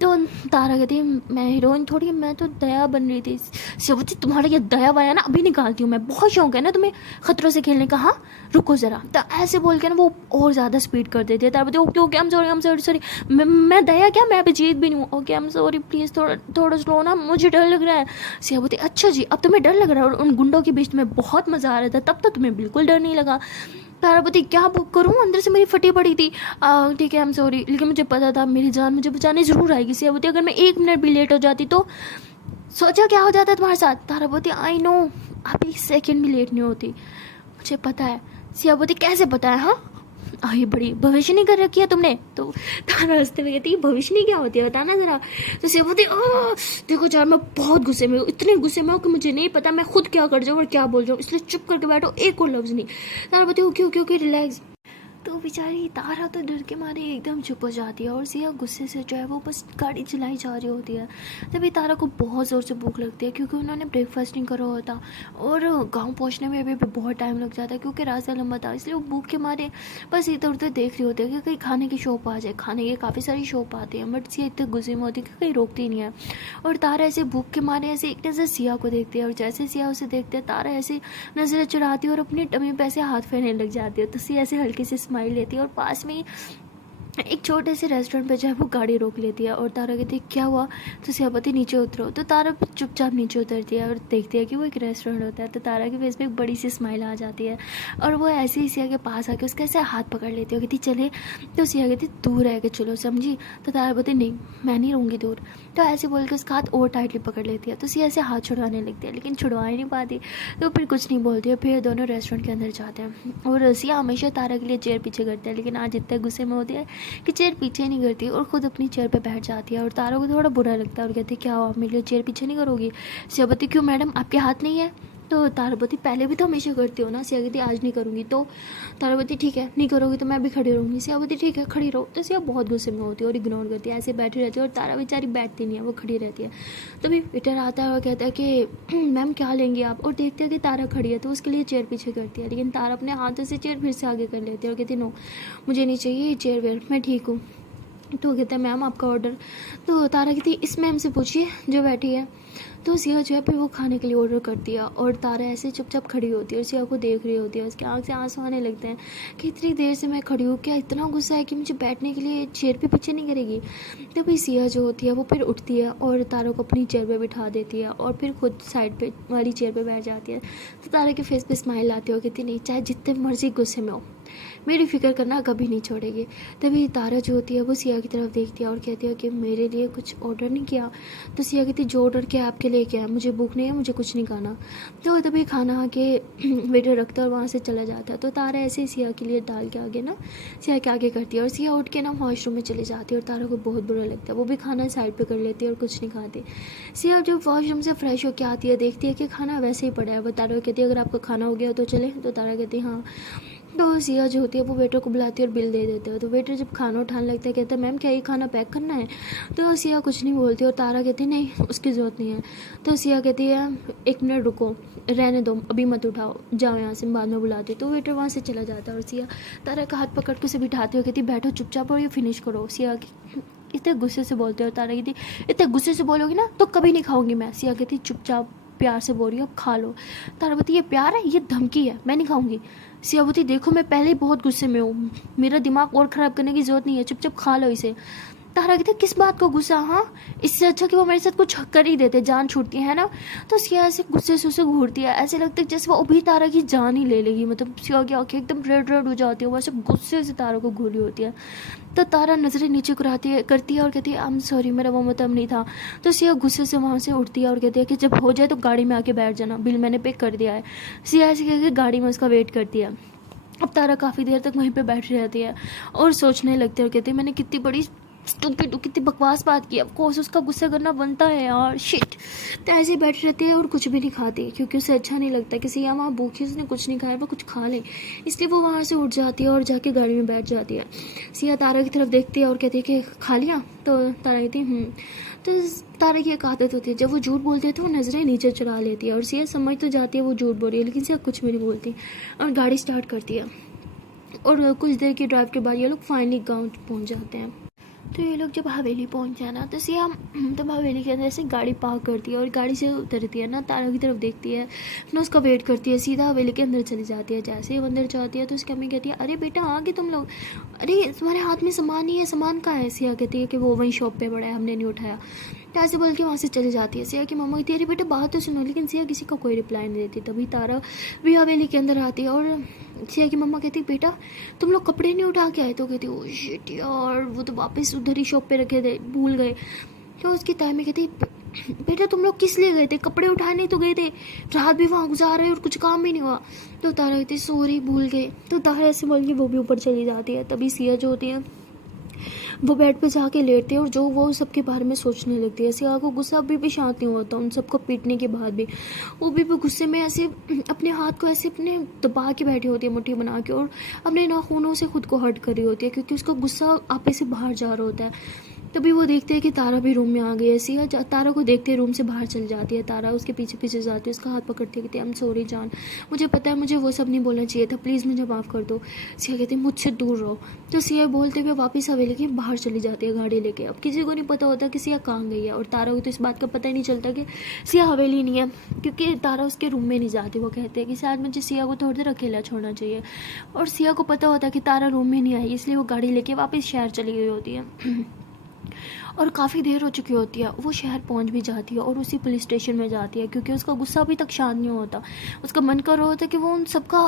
तो तारा कहती मैं हीरोइन थोड़ी, मैं तो दया बन रही थी। सिया बोलती तुम्हारा ये दया वाया ना अभी निकालती हूँ मैं, बहुत शौक है ना तुम्हें खतरों से खेलने का, हाँ रुको ज़रा। तो ऐसे बोल के ना वो और ज़्यादा स्पीड कर देती है। तारा बोलती okay okay I am sorry मैं दया क्या, मैं अभी जीत भी नहीं हूँ, okay I am sorry please थोड़ा स्लो ना, मुझे डर लग रहा है। सिया बोलती अच्छा जी अब तुम्हें डर लग रहा है, और उन गुंडों के बीच में बहुत मज़ा आ रहा था तब तो तुम्हें बिल्कुल डर नहीं लगा। तारापति क्या बुक करूँ, अंदर से मेरी फटी पड़ी थी। ठीक है, आई एम सॉरी, लेकिन मुझे पता था मेरी जान मुझे बचाने ज़रूर आएगी। सियावती अगर मैं 1 मिनट भी लेट हो जाती तो सोचा क्या हो जाता तुम्हारे साथ। तारापति आई नो, आप 1 सेकेंड भी लेट नहीं होती, मुझे पता है। सियावती कैसे पता है? हाँ, ये बड़ी भविष्यवाणी कर रखी है तुमने। तो तारा हंसते हुए कहती है भविष्यवाणी क्या होती है बताना जरा। तो सियावती देखो यार, मैं बहुत गुस्से में हूँ, इतने गुस्से में हूँ कि मुझे नहीं पता मैं खुद क्या कर जाऊँ और क्या बोल जाऊँ, इसलिए चुप करके बैठो, एक और लफ्ज़ नहीं। तारापति क्यों क्यों क्यों रिलैक्स। तो बेचारी तारा तो डर के मारे एकदम चुप हो जाती है और सिया गुस्से से जो है वो बस गाड़ी चलाई जा रही होती है। तभी तारा को बहुत ज़ोर से भूख लगती है क्योंकि उन्होंने ब्रेकफास्ट नहीं करा होता और गांव पहुंचने में भी बहुत टाइम लग जाता है क्योंकि रास्ता लंबा था, इसलिए वो भूख के मारे बस इधर उधर देख रही होती है कि कहीं खाने की शॉप आ जाए। खाने की काफ़ी सारी शॉप आती है बट सिया इतने गुस्से में होती है कि कहीं रोकती नहीं है। और तारा ऐसे भूख के मारे ऐसे एक नज़र सिया को देखती है और जैसे सिया उसे देखते हैं तारा ऐसे नज़रें चुराती है और अपनी टमी पे ऐसे हाथ फेरने लग जाती है। तो सिया ऐसे हल्की सी स्माइल लेती है और पास में ही एक छोटे से रेस्टोरेंट पे जो है वो गाड़ी रोक लेती है और तारा कहती है क्या हुआ। तो सियापति नीचे उतरो। तो तारा चुपचाप नीचे उतरती है और देखती है कि वो एक रेस्टोरेंट होता है। तो तारा के फेस पे एक बड़ी सी स्माइल आ जाती है और वो ऐसे ही सिया के पास आके उसका ऐसे हाथ पकड़ लेती है, कहती चले। तो सिया कहती दूर रह के चलो, समझी। तो तारा बोलती नहीं मैं नहीं रहूँगी दूर। तो ऐसे बोल के उसका हाथ और टाइटली पकड़ लेती है। तो सिया ऐसे हाथ छुड़वाने लगती है लेकिन छुड़वा ही नहीं पाती। तो फिर कुछ नहीं बोलती है, फिर दोनों रेस्टोरेंट के अंदर जाते हैं और सिया हमेशा तारा के लिए चेयर पीछे करते हैं लेकिन आज इतने गुस्से में होती है कि चेयर पीछे नहीं करती और ख़ुद अपनी चेयर पे बैठ जाती है। और तारा को थोड़ा बुरा लगता है और कहती है क्या हुआ, मेरे लिए चेयर पीछे नहीं करोगी। सियापति क्यों मैडम, आपके हाथ नहीं है। तो तारापति पहले भी तो हमेशा करती हो ना। सिया कहती आज नहीं करूँगी। तो तारापति ठीक है नहीं करोगी तो मैं भी खड़ी रहूँगी। सियापति ठीक है खड़ी रहो। तो सिया बहुत गुस्से में होती है और इग्नोर करती है, ऐसे बैठी रहती है और तारा बेचारी बैठती नहीं है, वो खड़ी रहती है। तो भी वेटर आता है और कहता है कि मैम क्या लेंगी आप, और देखते हैं कि तारा खड़ी है तो उसके लिए चेयर पीछे करती है लेकिन तारा अपने हाथों से चेयर फिर से आगे कर लेती है और कहती नो मुझे नहीं चाहिए ये चेयर वेयर, मैं ठीक हूँ। तो कहता है मैम आपका ऑर्डर। तो तारा कहती इस मैम से पूछिए जो बैठी है। तो सिया जो है फिर वो खाने के लिए ऑर्डर करती है और तारा ऐसे चुपचाप खड़ी होती है और सिया को देख रही होती है। उसकी आँख से आंसू आने लगते हैं कि इतनी देर से मैं खड़ी हूँ, क्या इतना गुस्सा है कि मुझे बैठने के लिए चेयर पे पीछे नहीं करेगी। तभी सिया जो होती है वो फिर उठती है और तारा को अपनी चेयर पे बिठा देती है और फिर खुद साइड पे वाली चेयर पे बैठ जाती है। तो तारा के फेस पे स्माइल आती है और कहती नहीं चाहे जितने मर्जी गुस्से में हो मेरी फिक्र करना कभी नहीं छोड़ेगी। तभी तारा जो होती है वो सिया की तरफ देखती है और कहती है कि मेरे लिए कुछ ऑर्डर नहीं किया। तो सिया कहती जो ऑर्डर किया आपके लिए क्या है, मुझे भूख नहीं है, मुझे कुछ नहीं खाना। तो तभी खाना आके वेटर रखता है और वहाँ से चला जाता है। तो तारा ऐसे ही सिया के लिए डाल के आगे ना सिया के आगे करती है और सिया उठ के ना वॉशरूम में चली जाती है और तारा को बहुत बुरा लगता है। वो भी खाना साइड पर कर लेती है और कुछ नहीं खाती। सिया जब वॉशरूम से फ्रेश होकर आती है देखती है कि खाना वैसे ही पड़ा है। वो तारा कहती है अगर आपका खाना हो गया तो चले। तो तारा कहती है हाँ। तो सिया जो होती है वो वेटर को बुलाती है और बिल दे देते हैं। तो वेटर जब खाना उठाने लगता है कहता है मैम क्या ये खाना पैक करना है। तो सिया कुछ नहीं बोलती और तारा कहती है नहीं उसकी ज़रूरत नहीं है। तो सिया कहती है 1 मिनट रुको, रहने दो, अभी मत उठाओ, जाओ यहाँ से, बाद में बुलाती। तो वेटर वहाँ से चला जाता है और सिया तारा का हाथ पकड़ के उसे बिठाती है, कहती बैठो चुपचाप और ये फिनिश करो। सिया इतने गुस्से से बोलते हो। तारा कहती इतने गुस्से से बोलोगी ना तो कभी नहीं खाऊंगी मैं। सिया कहती चुपचाप प्यार से बोल रही हो अब खा लो। तारा कहती ये प्यार है, ये धमकी है, मैं नहीं खाऊंगी। सियावती देखो मैं पहले ही बहुत गुस्से में हूँ, मेरा दिमाग और ख़राब करने की ज़रूरत नहीं है, चुपचाप खा लो इसे। तारा कहते किस बात को गुस्सा, हाँ इससे अच्छा कि वो मेरे साथ कुछ कर ही देते, जान छूटती है ना। तो सिया ऐसे गुस्से से उसे घूरती है, ऐसे लगता है जैसे वो अभी तारा की जान ही ले लेगी। मतलब सिया की आँखें एकदम रेड रेड हो जाती है, वो ऐसे गुस्से से तारा को घूरी होती है। तो तारा नज़रें नीचे करती है और कहती है आई एम सॉरी मेरा वो मतलब नहीं था। तो सिया गुस्से से वहाँ से उठती है और कहती है कि जब हो जाए तो गाड़ी में आके बैठ जाना, बिल मैंने पे कर दिया है। सिया ऐसे कह के गाड़ी में उसका वेट करती है। अब तारा काफ़ी देर तक वहीं पे बैठी रहती है और सोचने लगती है और कहती है मैंने कितनी बड़ी स्टूपिड कितनी बकवास बात की, ऑफ कोर्स उसका गुस्सा करना बनता है यार, शिट। तो ऐसे ही बैठी रहती है और कुछ भी नहीं खाती क्योंकि उसे अच्छा नहीं लगता कि सिया वहाँ भूखी, उसने कुछ नहीं खाया, वो कुछ खा ले, इसलिए वो वहाँ से उठ जाती है और जाके गाड़ी में बैठ जाती है। सिया तारा की तरफ देखती है और कहती है कि खा लिया। तो तारा कहती है तो तारा की एक आदत होती है जब वो झूठ बोलते हैं तो वो नज़रें नीचे चढ़ा लेती है और सिया समझ तो जाती है वो झूठ बोल रही है लेकिन सिया कुछ भी नहीं बोलती और गाड़ी स्टार्ट करती है। और कुछ देर की ड्राइव के बाद ये लोग फाइनली गाँव पहुँच जाते हैं। तो ये लोग जब हवेली पहुंच जाए ना तो सिया तब हवेली के अंदर से गाड़ी पार्क करती है और गाड़ी से उतरती है ना, तारा की तरफ देखती है ना, उसका वेट करती है, सीधा हवेली के अंदर चली जाती है। जैसे ही वो अंदर जाती है तो उसकी अम्मी कहती है अरे बेटा आ गए तुम लोग, अरे तुम्हारे हाथ में सामान नहीं है, सामान कहाँ है। सिया कहती है कि वो वहीं शॉप पे पड़ा है, हमने नहीं उठाया। तो ऐसे बोल के वहाँ से चली जाती है। सिया की मम्मा कहती है अरे बेटा बात तो सुनो, लेकिन सिया किसी का कोई रिप्लाई नहीं देती। तभी तारा भी हवेली के अंदर आती है और सिया की मम्मा कहती है बेटा तुम लोग कपड़े नहीं उठा के आए? तो कहती ओ शिट यार, वो तो वापस उधर ही शॉप पे रखे थे, भूल गए। तो उसकी ताई में कहती बेटा तुम लोग किस लिए गए थे? कपड़े उठाने तो गए थे, रात भी वहाँ गुजार रहे और कुछ काम भी नहीं हुआ। तो तारा कहती सॉरी भूल गए। तो तारा ऐसे बोल के वो भी ऊपर चली जाती है। तभी सिया जो होती है वो बेड पे जाके लेटती है और जो वो सबके बारे में सोचने लगती है। सिया को गुस्सा अभी भी शांत नहीं होता उन सबको पीटने के बाद भी। वो भी गुस्से में ऐसे अपने हाथ को ऐसे अपने दबा के बैठी होती है मुट्ठी बना के, और अपने नाखूनों से खुद को हर्ट कर रही होती है क्योंकि उसका गुस्सा आपे से बाहर जा रहा होता है। तभी वो देखते हैं कि तारा भी रूम में आ गई है। सिया तारा को देखते रूम से बाहर चल जाती है। तारा उसके पीछे पीछे जाती है, उसका हाथ पकड़ती है, कहती है आई एम सॉरी जान, मुझे पता है मुझे वो सब नहीं बोलना चाहिए था, प्लीज़ मुझे माफ़ कर दो। सिया कहती है मुझसे दूर रहो। तो सिया बोलते हुए वापस हवेली के बाहर चली जाती है गाड़ी लेके। अब किसी को नहीं पता होता कि सिया कहाँ गई है, और तारा को तो इस बात का पता ही नहीं चलता कि सिया हवेली नहीं है, क्योंकि तारा उसके रूम में नहीं जाती। वो कहते हैं कि शायद मुझे सिया को थोड़ी देर अकेला छोड़ना चाहिए, और सिया को पता होता है कि तारा रूम में नहीं आई, इसलिए वो गाड़ी लेके वापस शहर चली गई होती है। और काफ़ी देर हो चुकी होती है। वो शहर पहुंच भी जाती है और उसी पुलिस स्टेशन में जाती है क्योंकि उसका गुस्सा अभी तक शांत नहीं होता। उसका मन कर रहा होता है कि वो उन सबका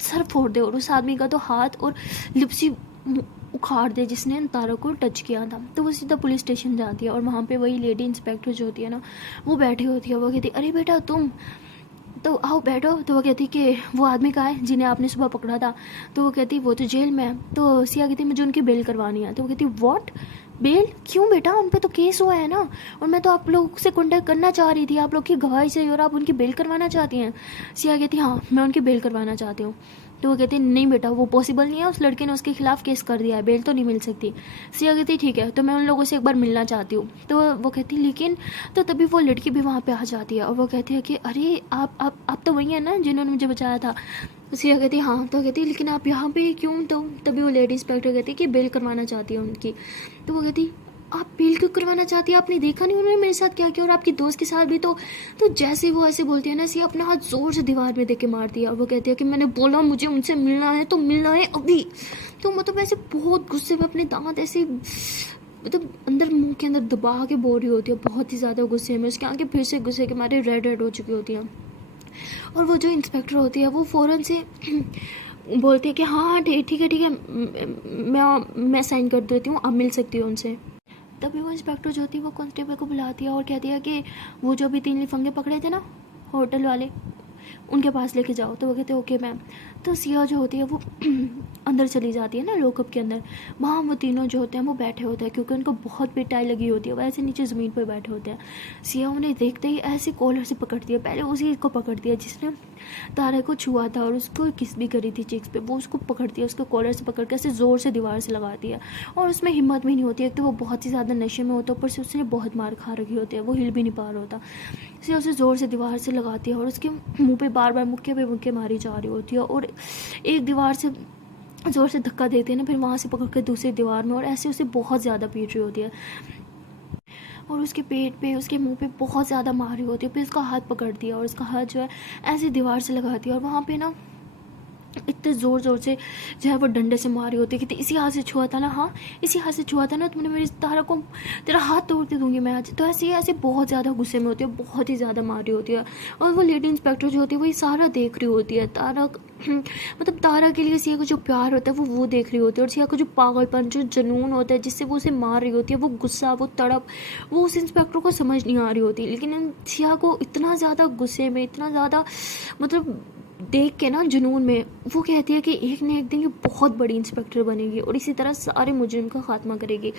सर फोड़ दे और उस आदमी का तो हाथ और लिप्सी उखाड़ दे जिसने तारा को टच किया था। तो वो सीधा पुलिस स्टेशन जाती है और वहाँ पे वही लेडी इंस्पेक्टर जो होती है ना, वो बैठी होती है। वो कहती है अरे बेटा तुम, तो आओ बैठो। तो वो कहती कि वो आदमी कहाँ है जिन्हें आपने सुबह पकड़ा था? तो वो कहती वो तो जेल में है। तो सिया कहती मुझे उनकी बेल करवानी है। तो वो कहती व्हाट, बेल क्यों बेटा, उन पे तो केस हुआ है ना, और मैं तो आप लोग से कॉन्टेक्ट करना चाह रही थी, आप लोग की गवाही से, और आप उनकी बेल करवाना चाहती हैं? सिया कहती हाँ मैं उनकी बेल करवाना चाहती हूँ। तो वो कहती नहीं बेटा वो पॉसिबल नहीं है, उस लड़के ने उसके खिलाफ केस कर दिया है, बेल तो नहीं मिल सकती। सिया कहती ठीक है, तो मैं उन लोगों से एक बार मिलना चाहती हूँ। तो वो कहती लेकिन, तो तभी वो लड़की भी वहाँ पे आ जाती है और वो कहती है कि अरे आप तो वही हैं ना जिन्होंने मुझे बचाया था। सिया कहती हाँ। तो कहती लेकिन आप यहाँ पे क्यों? तो तभी वो लेडी इंस्पेक्टर कहती कि बेल करवाना चाहती है उनकी। तो वो कहती आप बेल क्यों करवाना चाहती है? आपने देखा नहीं उन्होंने मेरे साथ क्या किया, और आपकी दोस्त के साथ भी। तो जैसे वो ऐसे बोलती है ना, सिया अपना हाथ जोर से दीवार में दे के मारती है और वो कहती है कि मैंने बोला मुझे उनसे मिलना है तो मिलना है अभी। तो मतलब ऐसे बहुत गुस्से में अपने दांत ऐसे मतलब अंदर मुंह के अंदर दबा के बोल रही होती है, बहुत ही ज़्यादा गुस्से में। उसकी आंखें फिर से गुस्से के मारे रेड हो चुकी होती हैं। और वो जो इंस्पेक्टर होती है वो फ़ौरन से बोलती है कि हाँ ठीक है मैं साइन कर देती हूँ, आप मिल सकती हो उनसे। तभी वो इंस्पेक्टर जो होती है वो कांस्टेबल को बुलाती है और कहती है कि वो जो भी 3 लिफंगे पकड़े थे ना होटल वाले, उनके पास लेके जाओ। तो वो कहते हैं ओके मैम। तो सिया जो होती है वो अंदर चली जाती है ना लॉकअप के अंदर। वहाँ वो तीनों जो होते हैं वो बैठे होते हैं क्योंकि उनको बहुत पिटाई लगी होती है, वो ऐसे नीचे ज़मीन पर बैठे होते हैं। सिया उन्हें देखते ही ऐसे कॉलर से पकड़ती है, पहले उसी को पकड़ती है जिसने तारा को छुआ था और उसको किस भी करी थी चिक्स पे, वो उसको पकड़ती है, उसको कॉलर से पकड़ के ऐसे ज़ोर से दीवार से लगाती है। और उसमें हिम्मत भी नहीं होती है, एक तो वो बहुत ही ज़्यादा नशे में होता है, ऊपर से उसने बहुत मार खा रखी होती है, वो हिल भी नहीं पा रहा होता। सिया उसे ज़ोर से दीवार से लगाती है और उसके मुँह पे बार बार मुक्के पे मुक्के मारी जा रही होती है, और एक दीवार से ज़ोर से धक्का देते हैं ना, फिर वहाँ से पकड़ के दूसरी दीवार में, और ऐसे उसे बहुत ज़्यादा पीट रही होती है और उसके पेट पे उसके मुंह पे बहुत ज़्यादा मार रही होती है। फिर उसका हाथ पकड़ती है और उसका हाथ जो है ऐसे दीवार से लगाती है और वहाँ पे ना इतने ज़ोर से जो है वो डंडे से मारी होती है कि इसी हाथ से छुआ था ना, हाँ इसी हाथ से छुआ था ना, तुमने मेरी तारा को, तेरा हाथ तोड़ के दूंगी मैं आज। तो ऐसे बहुत ज़्यादा गुस्से में होती है, बहुत ही ज़्यादा मारी होती है। और वो लेडी इंस्पेक्टर जो होती है वो ये सारा देख रही होती है। तारा मतलब तारा के लिए सिया का जो प्यार होता है वो देख रही होती है, और सिया का जो पागलपन जो जुनून होता है जिससे वो उसे मार रही होती है, वो गुस्सा वो तड़प वो उस इंस्पेक्टर को समझ नहीं आ रही होती। लेकिन सिया को इतना ज़्यादा गुस्से में, इतना ज़्यादा मतलब देख के ना जुनून में, वो कहती है कि एक न एक दिन ये बहुत बड़ी इंस्पेक्टर बनेगी और इसी तरह सारे मुजरिम का खात्मा करेगी।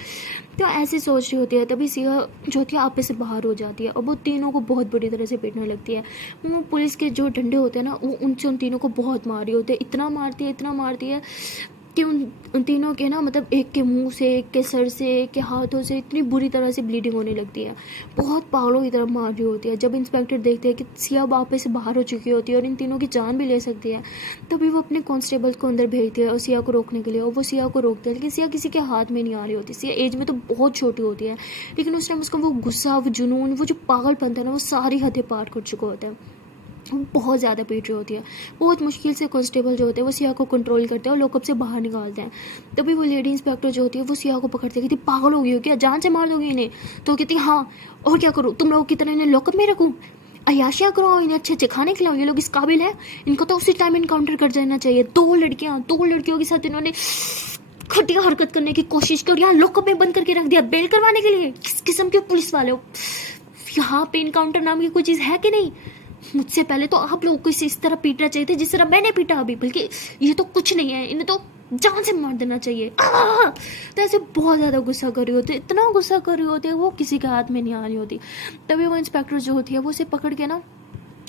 तो ऐसे सोच रही होती है। तभी सिया जो होती है आपे से बाहर हो जाती है और वो तीनों को बहुत बुरी तरह से पीटने लगती है। वो पुलिस के जो डंडे होते हैं ना, वो उनसे उन तीनों को बहुत मार रही होती है, इतना मारती है कि उन तीनों के ना मतलब एक के मुंह से, एक के सर से, एक के हाथों से इतनी बुरी तरह से ब्लीडिंग होने लगती है, बहुत पागलों की तरह मार रही होती है। जब इंस्पेक्टर देखते हैं कि सिया वापस से बाहर हो चुकी होती है और इन तीनों की जान भी ले सकती है, तभी वो अपने कांस्टेबल को अंदर भेजती है और सिया को रोकने के लिए, और वो सिया को रोकते हैं। लेकिन सिया किसी के हाथ में नहीं आ रही होती। सिया एज में तो बहुत छोटी होती है, लेकिन उस टाइम उसका वो गुस्सा, वो जुनून, वो जो पागलपन था ना, वो सारी हदें पार कर चुका होता है। वो बहुत ज़्यादा पीट रही होती है। बहुत मुश्किल से कांस्टेबल जो होते हैं वो सिया को कंट्रोल करते हैं और लॉकअप से बाहर निकालते हैं। तभी वो लेडी इंस्पेक्टर जो होती है वो सिया को पकड़ती है, कहती पागल हो गई हो क्या, जान से मार दोगे इन्हें? तो कहती हाँ, और क्या करूँ, तुम लोगों की तरह इन्हें लॉकअप में रखूँ? अय्याशियाँ कराओ, इन्हें अच्छे अच्छे खाने खिलाओ, ये लोग इस काबिल है, इनको तो उसी टाइम इनकाउंटर कर जाना चाहिए। दो लड़कियों के साथ इन्होंने घटिया हरकत करने की कोशिश की और यहाँ लॉकअप में बंद करके रख दिया बेल करवाने के लिए। किस किस्म के पुलिस वाले हो? यहाँ पे इनकाउंटर नाम की कोई चीज़ है कि नहीं? मुझसे पहले तो आप लोगों को इसे इस तरह पीटना चाहिए था जिस तरह मैंने पीटा अभी, बल्कि ये तो कुछ नहीं है, इन्हें तो जान से मार देना चाहिए। तो ऐसे बहुत ज़्यादा गुस्सा कर रही होती है, इतना गुस्सा कर रही होती है, वो किसी के हाथ में नहीं आ रही होती। तभी वो इंस्पेक्टर जो होती है वो उसे पकड़ के ना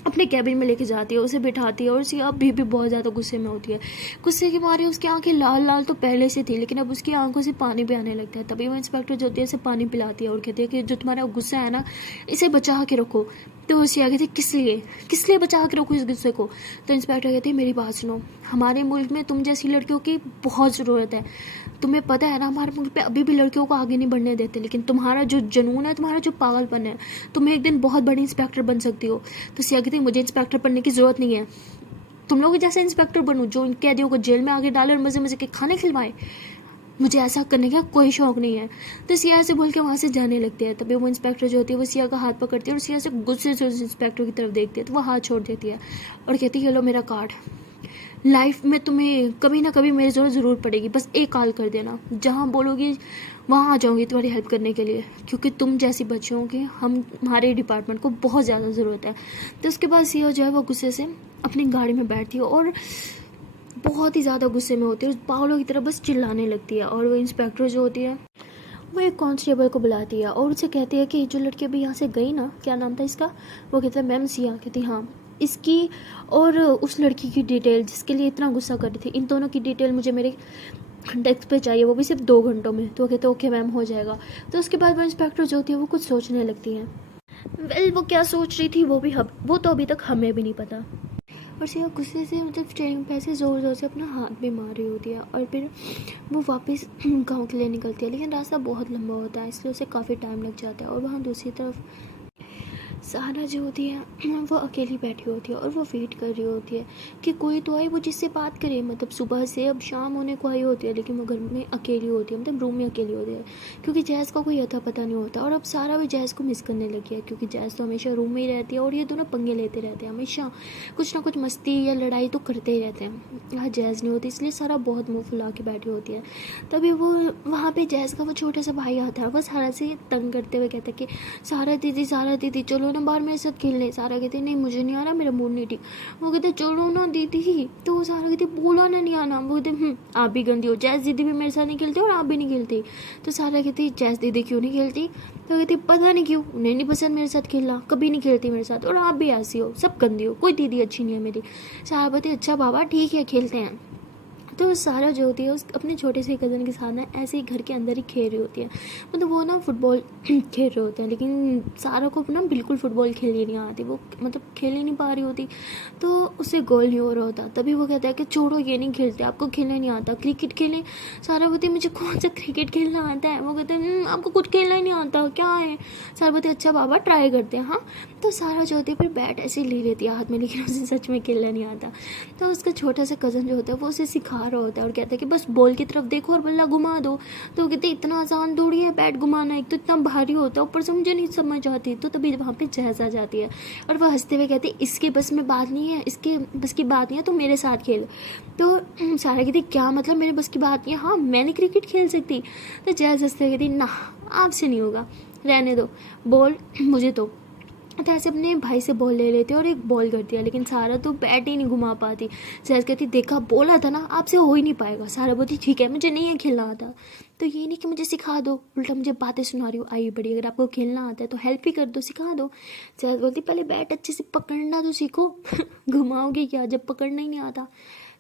अपने कैबिन में लेके जाती है, उसे बिठाती है और उसे अब भी बहुत ज़्यादा गुस्से में होती है। गुस्से के मारे उसकी आंखें लाल लाल तो पहले से थी, लेकिन अब उसकी आंखों से पानी भी आने लगता है। तभी वो इंस्पेक्टर जो होती है उसे पानी पिलाती है और कहती है कि जो तुम्हारा गुस्सा है ना, इसे बचा के रखो। तो उसे आगे थे किस लिए बचा के रखो इस गुस्से को? तो इंस्पेक्टर कहती है मेरी बात सुनो, हमारे मुल्क में तुम जैसी लड़कियों की बहुत ज़रूरत है। तुम्हें पता है ना, हमारे मुल्क पे अभी भी लड़कियों को आगे नहीं बढ़ने देते, लेकिन तुम्हारा जो जुनून है, तुम्हारा जो पागलपन है, तुम्हें एक दिन बहुत बड़ी इंस्पेक्टर बन सकती हो। तो सिया कहती है मुझे इंस्पेक्टर बनने की ज़रूरत नहीं है, तुम लोग जैसे इंस्पेक्टर बनूँ जो इन कैदियों को जेल में आगे डाले और मज़े मज़े के खाने खिलवाए, मुझे ऐसा करने का कोई शौक नहीं है। तो सिया से बोल के वहाँ से जाने लगते हैं। तभी वो इंस्पेक्टर जो होती है वो सिया का हाथ पकड़ती है और सिया से गुस्से से उस इंस्पेक्टर की तरफ देखती है, तो वो हाथ छोड़ देती है और कहती है ये लो मेरा कार्ड, लाइफ में तुम्हें कभी ना कभी मेरी ज़रूर पड़ेगी, बस एक कॉल कर देना, जहाँ बोलोगी वहाँ आ जाऊँगी तुम्हारी हेल्प करने के लिए, क्योंकि तुम जैसी बच्चियों की हमारे डिपार्टमेंट को बहुत ज़्यादा ज़रूरत है। तो उसके बाद सिया जो है वो गुस्से से अपनी गाड़ी में बैठती है और बहुत ही ज़्यादा गुस्से में होती है, उस पागलों की तरह बस चिल्लाने लगती है। और वो इंस्पेक्टर जो होती है वो एक कांस्टेबल को बुलाती है और उसे कहती है कि जो लड़की अभी यहाँ से गई ना, क्या नाम था इसका? वो कहता है मैम सिया। कहती हाँ, इसकी और उस लड़की की डिटेल जिसके लिए इतना गुस्सा कर रही थी, इन दोनों की डिटेल मुझे मेरे डेस्क पे चाहिए, वो भी सिर्फ 2 घंटों में। तो कहते ओके मैम हो जाएगा। तो उसके बाद वो इंस्पेक्टर जो होती है वो कुछ सोचने लगती है। वेल वो क्या सोच रही थी वो तो अभी तक हमें भी नहीं पता। और सिया गुस्से से मतलब स्टीयरिंग पे ऐसे ज़ोर ज़ोर से अपना हाथ भी मार रही होती है और फिर वो वापस गांव के लिए निकलती है। लेकिन रास्ता बहुत लंबा होता है, इसलिए उसे काफ़ी टाइम लग जाता है। और वहाँ दूसरी तरफ सहारा जो होती है वो अकेली बैठी होती है और वो वेट कर रही होती है कि कोई तो आए वो जिससे बात करे। मतलब सुबह से अब शाम होने को आई होती है, लेकिन वो घर में अकेली होती है, मतलब रूम में अकेली होती है, क्योंकि जैज़ का कोई अता पता नहीं होता। और अब सारा भी जैज़ को मिस करने लगी है, क्योंकि जैज़ तो हमेशा रूम में ही रहती है और ये दोनों पंगे लेते रहते हैं, हमेशा कुछ ना कुछ मस्ती या लड़ाई तो करते ही रहते हैं। आज जैज़ नहीं होती, इसलिए सारा बहुत मुँह फुला के बैठी होती है। तभी वो वहाँ पर जैज़ का वो छोटा सा भाई आता है, वो सारा से तंग करते हुए कहता है कि सारा दीदी चलो ना बाहर मेरे साथ खेलने। सारा कहते नहीं मुझे नहीं आना, मेरा मूड नहीं ठीक। वो कहते चलो ना दीदी। तो वो सारा कहते बोला ना नहीं आना। वो कहते आप भी गंदी हो, जैस दीदी भी मेरे साथ नहीं खेलती और आप भी नहीं खेलती। तो सारा कहती जैस दीदी क्यों नहीं खेलती? तो कहती पता नहीं क्यों, उन्हें नहीं पसंद मेरे साथ खेलना, कभी नहीं खेलती मेरे साथ, और आप भी ऐसी हो, सब गंदी हो, कोई दीदी अच्छी नहीं है मेरी। सारा कहती अच्छा बाबा ठीक है खेलते हैं। तो सारा जो होती है उस अपने छोटे से कज़न के साथ ना ऐसे ही घर के अंदर ही खेल रही होती है। मतलब वो ना फुटबॉल खेल रहे होते हैं, लेकिन सारा को ना बिल्कुल फुटबॉल खेलनी नहीं आती, वो मतलब खेल ही नहीं पा रही होती, तो उससे गोल नहीं हो रहा होता। तभी वो कहता है कि छोड़ो ये नहीं खेलते, आपको खेलना नहीं आता, क्रिकेट खेलें। सारा बोलती मुझे कौन सा क्रिकेट खेलना आता है? वो कहते हैं आपको कुछ खेलना ही नहीं आता, क्या है? सारा बोलते अच्छा बाबा ट्राई करते हैं। हाँ, तो सारा जो होती है फिर बैट ऐसे ले लेती है हाथ में, लेकिन उसे सच में खेलना नहीं आता। तो उसका छोटा सा कज़न जो होता है वो उसे सिखा रहा होता है और कहता है कि बस बॉल की तरफ देखो और बल्ला घुमा दो। तो कहते इतना आसान थोड़ी है बैट घुमाना, एक तो इतना भारी होता है, ऊपर से मुझे नहीं समझ आती। तो तभी वहाँ पे जैज़ आ जाती है और वह हंसते हुए कहती इसके बस में बात नहीं है, इसके बस की बात नहीं है, तो मेरे साथ खेल। तो सारा कहती क्या मतलब मेरे बस की बात नहीं है? हाँ मैंने क्रिकेट खेल सकती। तो जैज़ हंसते हुए कहती ना आपसे नहीं होगा, रहने दो, बॉल मुझे तो ऐसे अपने भाई से बॉल ले लेते और एक बॉल करती है, लेकिन सारा तो बैट ही नहीं घुमा पाती। जैज कहती देखा बोला था ना आपसे हो ही नहीं पाएगा। सारा बोलती ठीक है मुझे नहीं है खेलना आता, तो ये नहीं कि मुझे सिखा दो, उल्टा मुझे बातें सुना रही हो। आई बड़ी, अगर आपको खेलना आता है तो हेल्प ही कर दो, सिखा दो। जैज बोलती पहले बैट अच्छे से पकड़ना तो सीखो घुमाओगे क्या जब पकड़ना ही नहीं आता?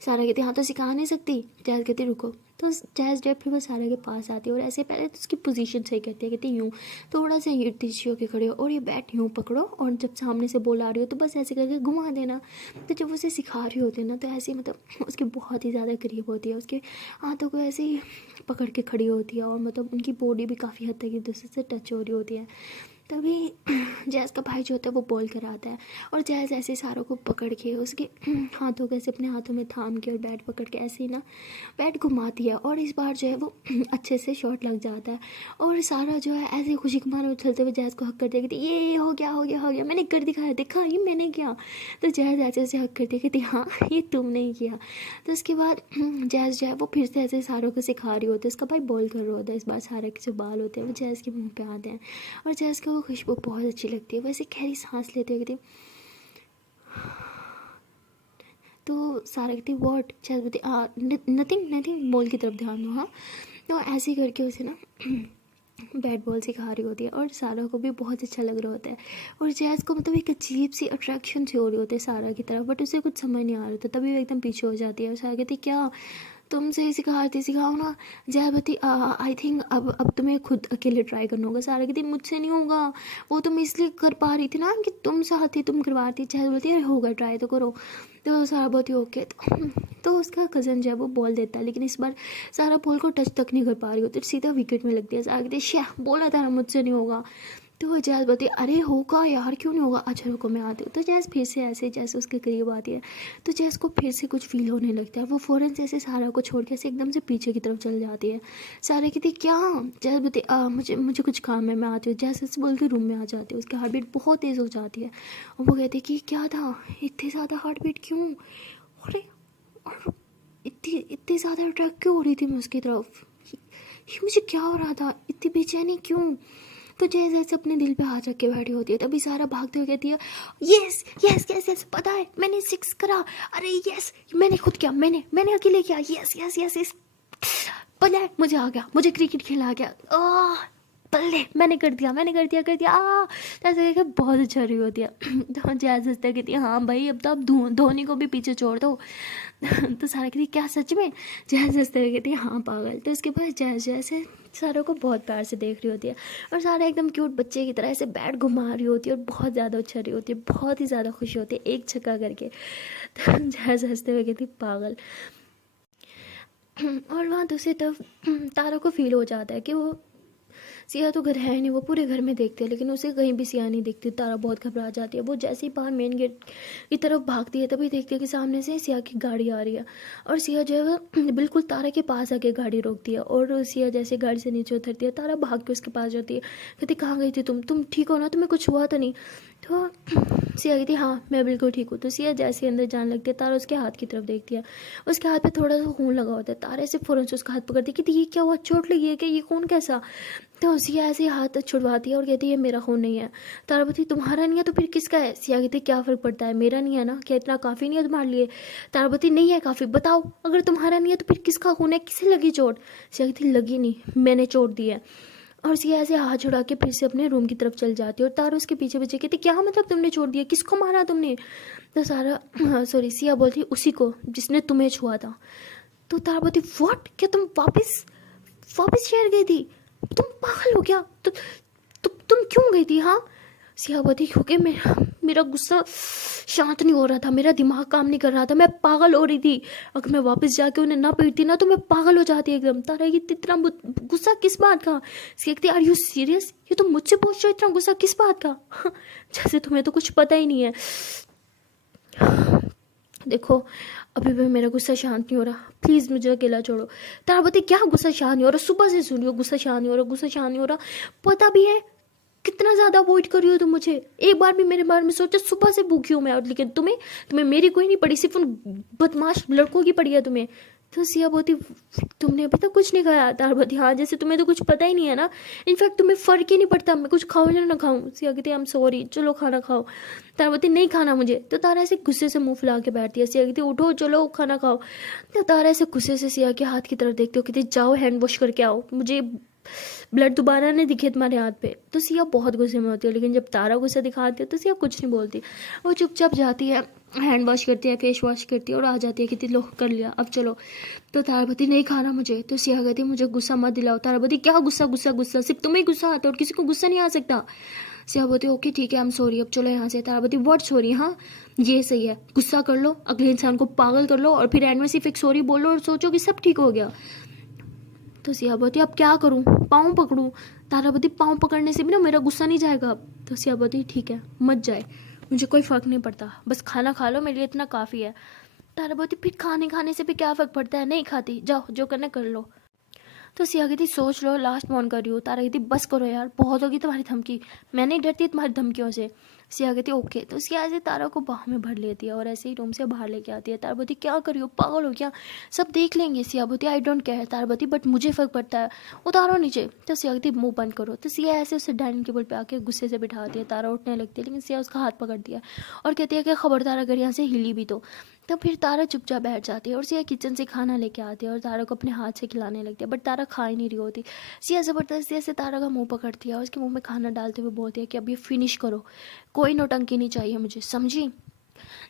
सारा कहती हाँ तो सिखा नहीं सकती। जैज कहती रुको। तो जैज जब फिर वो सारा के पास आती है और ऐसे पहले तो उसकी पोजीशन सही करती है, कहती यूँ थोड़ा सा ये तिरछी होकर खड़े हो और ये बैट यूँ पकड़ो और जब सामने से बॉल आ रही हो तो बस ऐसे करके घुमा देना। तो जब उसे सिखा रही होती है ना तो ऐसे मतलब उसके बहुत ही ज़्यादा करीब होती है, उसके हाथों को ऐसे ही पकड़ के खड़ी होती है और मतलब उनकी बॉडी भी काफ़ी हद तक एक दूसरे से टच हो रही होती है। तभी जैस का भाई जो होता है वो बोल कर आता है और जैस ऐसे सारों को पकड़ के उसके हाथों को ऐसे अपने हाथों में थाम के और बैट पकड़ के ऐसे ही ना बैट घुमाती है और इस बार जो है वो अच्छे से शॉट लग जाता है और सारा जो है ऐसे खुशी के मारे उछलते हुए जैस को हक कर देगी थी, ये हो गया हो गया हो गया, मैंने कर दिखाया, देखा ये मैंने किया। तो जैस ऐसे ऐसे हक कर देगी थी, हाँ ये तुमने ही किया। तो उसके बाद जैस जो है वो फिर से ऐसे सारों को सिखा रही होती है, उसका भाई बोल कर रहा होता है। इस बार सारा के जो बाल होते हैं वो जैस के मुँह पे आते हैं और जैस को वो खुशबू बहुत अच्छी लगती है। वैसे गहरी सांस लेते हुए कहती, तो सारा कहती वॉट, जैस बोलती नथिंग नथिंग, बॉल की तरफ ध्यान दो। हाँ, तो ऐसे ही करके उसे ना बैट बॉल सिखा रही होती है और सारा को भी बहुत अच्छा लग रहा होता है और जैस को मतलब एक अजीब सी अट्रैक्शन सी हो रही होती है सारा की तरफ, बट उसे कुछ समझ नहीं आ रहा था। तभी वो एकदम पीछे हो जाती है और सारा कहती क्या तुम सही सिखाती सिखाओ ना। जय बती आई थिंक अब तुम्हें खुद अकेले ट्राई करना होगा। सारा कहती मुझसे नहीं होगा, वो तुम इसलिए कर पा रही थी ना कि तुम साथ थी, तुम करवाती। जय बोलती अरे होगा, ट्राई तो करो। तो सारा बहुत ही ओके। तो उसका कज़न जो है वो बॉल देता है, लेकिन इस बार सारा बॉल को टच तक नहीं कर पा रही होती, सीधा विकेट में लगती है। सारा कहती शह बोला था मुझसे नहीं होगा। तो वो जैस बोलती अरे होगा यार, क्यों नहीं होगा, अच्छा रुको मैं आती हूँ। तो जैस फिर से ऐसे जैसे उसके करीब आती है तो जैस को फिर से कुछ फील होने लगता है। वो फ़ौरन से ऐसे सारा को छोड़ के ऐसे एकदम से पीछे की तरफ चल जाती है। सारा कहती क्या, जैस बोलती मुझे मुझे कुछ काम है, मैं आती हूँ। जैस ऐसे बोल के रूम में आ जाती है, उसकी हार्ट बीट बहुत तेज़ हो जाती है और वो कहती है कि क्या था, इतनी ज़्यादा हार्ट बीट क्यों, अरे और इतनी ज़्यादा अट्रैक्ट क्यों हो रही थी मैं उसकी तरफ, ये मुझे क्या हो रहा था, इतनी बेचैनी क्यों। तो जैसे जैसे अपने दिल पे हाथ रख के बैठी होती है, तभी सारा भागते हुए कहती है यस यस यस यस, पता है मैंने 6 करा, अरे यस मैंने खुद किया, मैंने अकेले किया, यस यस यस यस, पता है मुझे आ गया, मुझे क्रिकेट खेला आ गया, बल्ले मैंने कर दिया ऐसे करके बहुत अच्छा रही होती है। तो जैसे हंसते कहती है हाँ भाई अब तो आप धोनी को भी पीछे छोड़ दो। तो सारा कहती क्या सच में, जैसे हंसते कहती है हाँ पागल। तो उसके बाद जैसे सारा को बहुत प्यार से देख रही होती है और सारा एकदम क्यूट बच्चे की तरह ऐसे बैट घुमा रही होती है और बहुत ज़्यादा उछल रही होती है, बहुत ही ज़्यादा खुश होती है एक छक्का करके। तो जैसे हंसते हुए कहती पागल। और वहाँ दूसरी तरफ तारा को फील हो जाता है कि वो सिया तो घर है नहीं, वो पूरे घर में देखते हैं लेकिन उसे कहीं भी सिया नहीं दिखती। तारा बहुत घबरा जाती है। वो जैसे ही बाहर मेन गेट की तरफ भागती है तभी देखती है कि सामने से सिया की गाड़ी आ रही है और सिया जो है वो बिल्कुल तारा के पास आके गाड़ी रोकती है और सिया जैसे गाड़ी से नीचे उतरती है तारा भाग के उसके पास जाती है, कहती कहाँ गई थी तुम ठीक हो ना, तुम्हें कुछ हुआ तो नहीं। तो सिया कहती हाँ मैं बिल्कुल ठीक हूँ। तो सिया जैसे अंदर जाने लगती है तारा उसके हाथ की तरफ देखती है, उसके हाथ पे थोड़ा सा खून लगा होता है। तारा ऐसे फ़ौरन से उसका हाथ पकड़ती है कि ये क्या हुआ, चोट लगी है क्या, ये खून कैसा। तो सिया ऐसे हाथ छुड़वाती है और कहती है मेरा खून नहीं है। तारा बोलती तुम्हारा नहीं है तो फिर किसका है। सिया कहती क्या फ़र्क पड़ता है, मेरा नहीं है ना, क्या इतना काफ़ी नहीं है तुम्हारे लिए। तारा बोलती नहीं है काफ़ी, बताओ अगर तुम्हारा नहीं है तो फिर किसका खून है, किसे लगी चोट। सिया कहती लगी नहीं, मैंने चोट दी है। और सिया ऐसे हाथ छुड़ा के फिर से अपने रूम की तरफ चल जाती है और तारा उसके पीछे पीछे कहती क्या मतलब तुमने छोड़ दिया, किसको मारा तुमने। तो सारा सॉरी सिया बोलती उसी को जिसने तुम्हें छुआ था। तो तारा बोलती व्हाट, क्या तुम वापस शहर गई थी, तुम पागल हो गया, तुम क्यों गई थी। हाँ सिया बोलती क्योंकि मेरा गुस्सा शांत नहीं हो रहा था, मेरा दिमाग काम नहीं कर रहा था, मैं पागल हो रही थी। अगर मैं वापस जाके उन्हें ना पीटती ना तो मैं पागल हो जाती एकदम। तारा ये इतना गुस्सा किस बात का। सिया कहती आर यू सीरियस, ये तुम मुझसे पूछ रहे हो इतना गुस्सा किस बात का। जैसे तुम्हें तो कुछ पता ही नहीं है। देखो अभी भी मेरा गुस्सा शांत नहीं हो रहा, प्लीज़ मुझे अकेला छोड़ो। तारा बोलती क्या गुस्सा शांत नहीं हो रहा, सुबह से सुनियो गुस्सा शांत नहीं हो रहा, गुस्सा शांत नहीं हो रहा, पता भी है कितना ज़्यादा अवॉइड कर रही हो तुम मुझे, एक बार भी मेरे बारे में सोचा, सुबह से भूखी हूँ मैं। और लेकिन तुम्हें मेरी कोई नहीं पड़ी, सिर्फ उन बदमाश लड़कों की पड़ी है तुम्हें। तो सिया बोलती तुमने अभी तक कुछ नहीं खाया। तारा बोलती हाँ जैसे तुम्हें तो कुछ पता ही नहीं है ना, इनफैक्ट तुम्हें फ़र्क ही नहीं पड़ता मैं कुछ खाऊं या ना खाऊं। सिया कहती आई एम सॉरी, चलो खाना खाओ। तारा बोलती नहीं खाना मुझे। तो तारा ऐसे गुस्से से मुंह फुला के बैठती है। सिया कहती उठो चलो खाना खाओ। तो तारा ऐसे गुस्से से सिया के हाथ की तरफ देखते हो, कहती जाओ हैंड वॉश करके आओ, मुझे ब्लड दोबारा नहीं दिखे तुम्हारे हाथ पे। तो सिया बहुत गुस्से में होती है, लेकिन जब तारा गुस्सा दिखाती है तो सिया कुछ नहीं बोलती, वो चुपचाप जाती है, हैंड वॉश करती है, फेस वॉश करती है और आ जाती है, कहती लो कर लिया अब चलो। तो तारावती नहीं खाना मुझे। तो सिया कहती मुझे गुस्सा मत दिलाओ। तारावती क्या गुस्सा गुस्सा गुस्सा, सिर्फ तुम्हें गुस्सा आता है और किसी को गुस्सा नहीं आ सकता। सिया बोलती ओके ठीक है आई एम सॉरी, अब चलो यहाँ से। तारावती व्हाट सॉरी, हाँ ये सही है, गुस्सा कर लो, अगले इंसान को पागल कर लो और फिर एंड में सिर्फ एक सॉरी बोलो और सोचो कि सब ठीक हो गया। तो सिया बोलती अब क्या करूँ, पाँव पकड़ूँ? तारा बोलती पाँव पकड़ने से भी ना मेरा गुस्सा नहीं जाएगा अब। तो सिया बोलती ठीक है मत जाए, मुझे कोई फ़र्क नहीं पड़ता, बस खाना खा लो, मेरे लिए इतना काफ़ी है। तारा बोलती फिर खाने से भी क्या फ़र्क पड़ता है, नहीं खाती, जाओ जो करना कर लो। तो सिया कहती सोच लो, लास्ट फोन कर रही हूँ। तारा कहती बस करो यार, बहुत होगी तुम्हारी धमकी, मैं नहीं डरती तुम्हारी धमकियों से। सिया कहती ओके। तो सिया ऐसे तारा को बाह में भर लेती है और ऐसे ही रूम से बाहर लेके आती है। तारा बोलती क्या कर रही हो, पागल हो क्या, सब देख लेंगे। सिया बोलती आई डोंट केयर। तारा बोलती बट मुझे फ़र्क पड़ता है, उतारो नीचे। तो सिया कहती मुंह बंद करो। तो सिया ऐसे उसे डाइनिंग टेबल पे आके गुस्से से बिठाती है। तारा उठने लगती है लेकिन सिया उसका हाथ पकड़ दिया और कहती है कि खबरदार अगर यहाँ से हिली भी तो फिर तारा चुपचाप बैठ जाती है और सिया किचन से खाना लेके आती है और तारा को अपने हाथ से खिलाने लगती है, बट तारा खा ही नहीं रही होती। सिया ज़बरदस्ती ऐसे तारा का मुंह पकड़ती है और उसके मुंह में खाना डालते हुए बोलती है कि अब ये फिनिश करो, कोई नौटंकी नहीं चाहिए मुझे, समझी?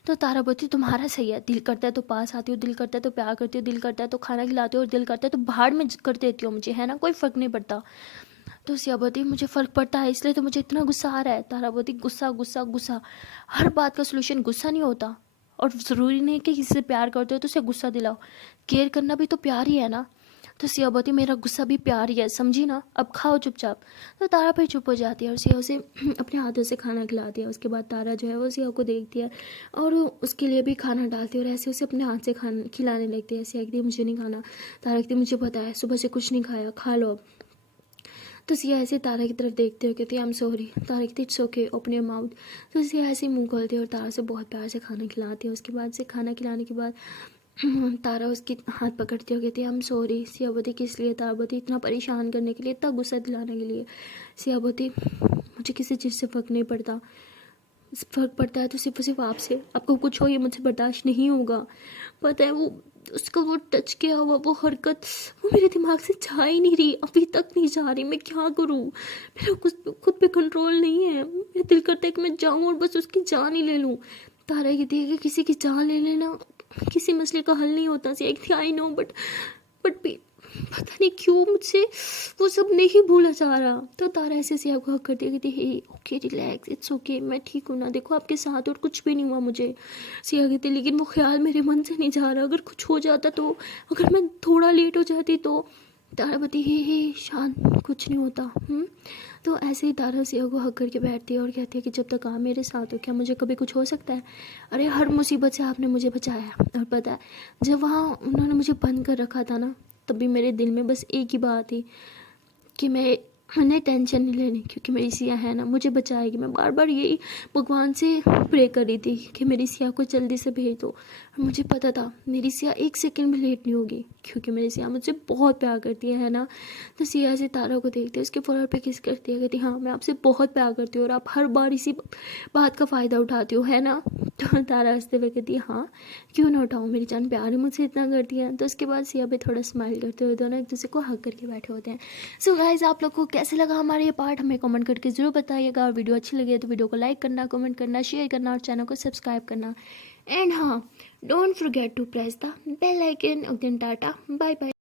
तो तारा बोलती तुम्हारा सही है, दिल करता है तो पास आती हो, दिल करता है तो प्यार करती हो, दिल करता है तो खाना खिलाती हो और दिल करता है तो भाड़ में कर देती हो मुझे, है ना, कोई फ़र्क नहीं पड़ता। तो सिया बोलती मुझे फ़र्क पड़ता है इसलिए तो मुझे इतना गुस्सा आ रहा है। तारा बोलती गुस्सा गुस्सा गुस्सा, हर बात का सोल्यूशन गुस्सा नहीं होता, और ज़रूरी नहीं कि किसी से प्यार करते हो तो उसे गुस्सा दिलाओ, केयर करना भी तो प्यार ही है ना। तो सिया बोलती मेरा गुस्सा भी प्यार ही है, समझी ना, अब खाओ चुपचाप। तो तारा फिर चुप हो जाती है और सिया उसे अपने हाथों से खाना खिलाती है। उसके बाद तारा जो है वो सिया को देखती है और उसके लिए भी खाना डालती है और ऐसे उसे अपने हाथ से खाना खिलाने लगती है। सिया कहती मुझे नहीं खाना। तारा कहती मुझे पता है, सुबह से कुछ नहीं खाया, खा लो अब। तो सिया ऐसे तारा की तरफ देखते हो कहती है आई एम सॉरी। तारा कहती it's okay open your mouth. तो सिया ऐसे ही मुंह खोलती है और तारा से बहुत प्यार से खाना खिलाती है। उसके बाद से खाना खिलाने के बाद तारा उसकी हाथ पकड़ती है, कहती है आई एम सॉरी। सिया बोलती किस लिए? तारा बोलती इतना परेशान करने के लिए, इतना गुस्सा दिलाने के लिए। सिया बोलती मुझे किसी चीज़ से फ़र्क नहीं पड़ता, फ़र्क पड़ता है तो सिर्फ आपसे, आपको कुछ हो ये मुझे बर्दाश्त नहीं होगा। पता है वो उसका वो टच किया हुआ वो हरकत वो मेरे दिमाग से जा ही नहीं रही, अभी तक नहीं जा रही, मैं क्या करूँ? मेरा खुद पे कंट्रोल नहीं है, मेरा दिल करता है कि मैं जाऊँ और बस उसकी जान ही ले लूँ। तारा कहती है कि किसी की जान ले लेना किसी मसले का हल नहीं होता। आई नो बट पता नहीं क्यों मुझसे वो सब नहीं भूला जा रहा। तो तारा ऐसे सिया को हक करती है, कहती है ओके रिलैक्स, इट्स ओके, मैं ठीक हूँ ना, देखो आपके साथ और कुछ भी नहीं हुआ मुझे। सिया कहती लेकिन वो ख्याल मेरे मन से नहीं जा रहा, अगर कुछ हो जाता तो, अगर मैं थोड़ा लेट हो जाती तो। तारा बताती हे शांत, कुछ नहीं होता। तो ऐसे ही तारा सिया को हक करके बैठती है और कहती है कि जब तक आप मेरे साथ हो क्या मुझे कभी कुछ हो सकता है? अरे हर मुसीबत से आपने मुझे बचाया। और पता है जब वहाँ उन्होंने मुझे बंद कर रखा था ना, तभी मेरे दिल में बस एक ही बात थी कि मैंने टेंशन नहीं लेनी, क्योंकि मेरी सिया है ना, मुझे बचाएगी। मैं बार बार यही भगवान से प्रे कर रही थी कि मेरी सिया को जल्दी से भेज दो। और मुझे पता था मेरी सिया एक सेकंड भी लेट नहीं होगी, क्योंकि मेरी सिया मुझसे बहुत प्यार करती है ना। तो सिया से तारा को देखती है, उसके फोrehead पे किस करती है, कहती हाँ मैं आपसे बहुत प्यार करती हूँ और आप हर बार इसी बात का फ़ायदा उठाती हो, है ना। तो तारा हंसते हुए कहती है हाँ क्यों ना उठाऊँ, मेरी जान प्यार ही मुझसे इतना करती है। तो उसके बाद सिया पे थोड़ा स्माइल करते हुए दोनों एक दूसरे को हक करके बैठे होते हैं। सो गाइज आप लोग को कैसे लगा हमारा ये पार्ट हमें कमेंट करके ज़रूर बताइएगा, और वीडियो अच्छी लगी तो वीडियो को लाइक करना, कमेंट करना, शेयर करना और चैनल को सब्सक्राइब करना। एंड हाँ, don't forget to press the bell icon. Tata, bye bye.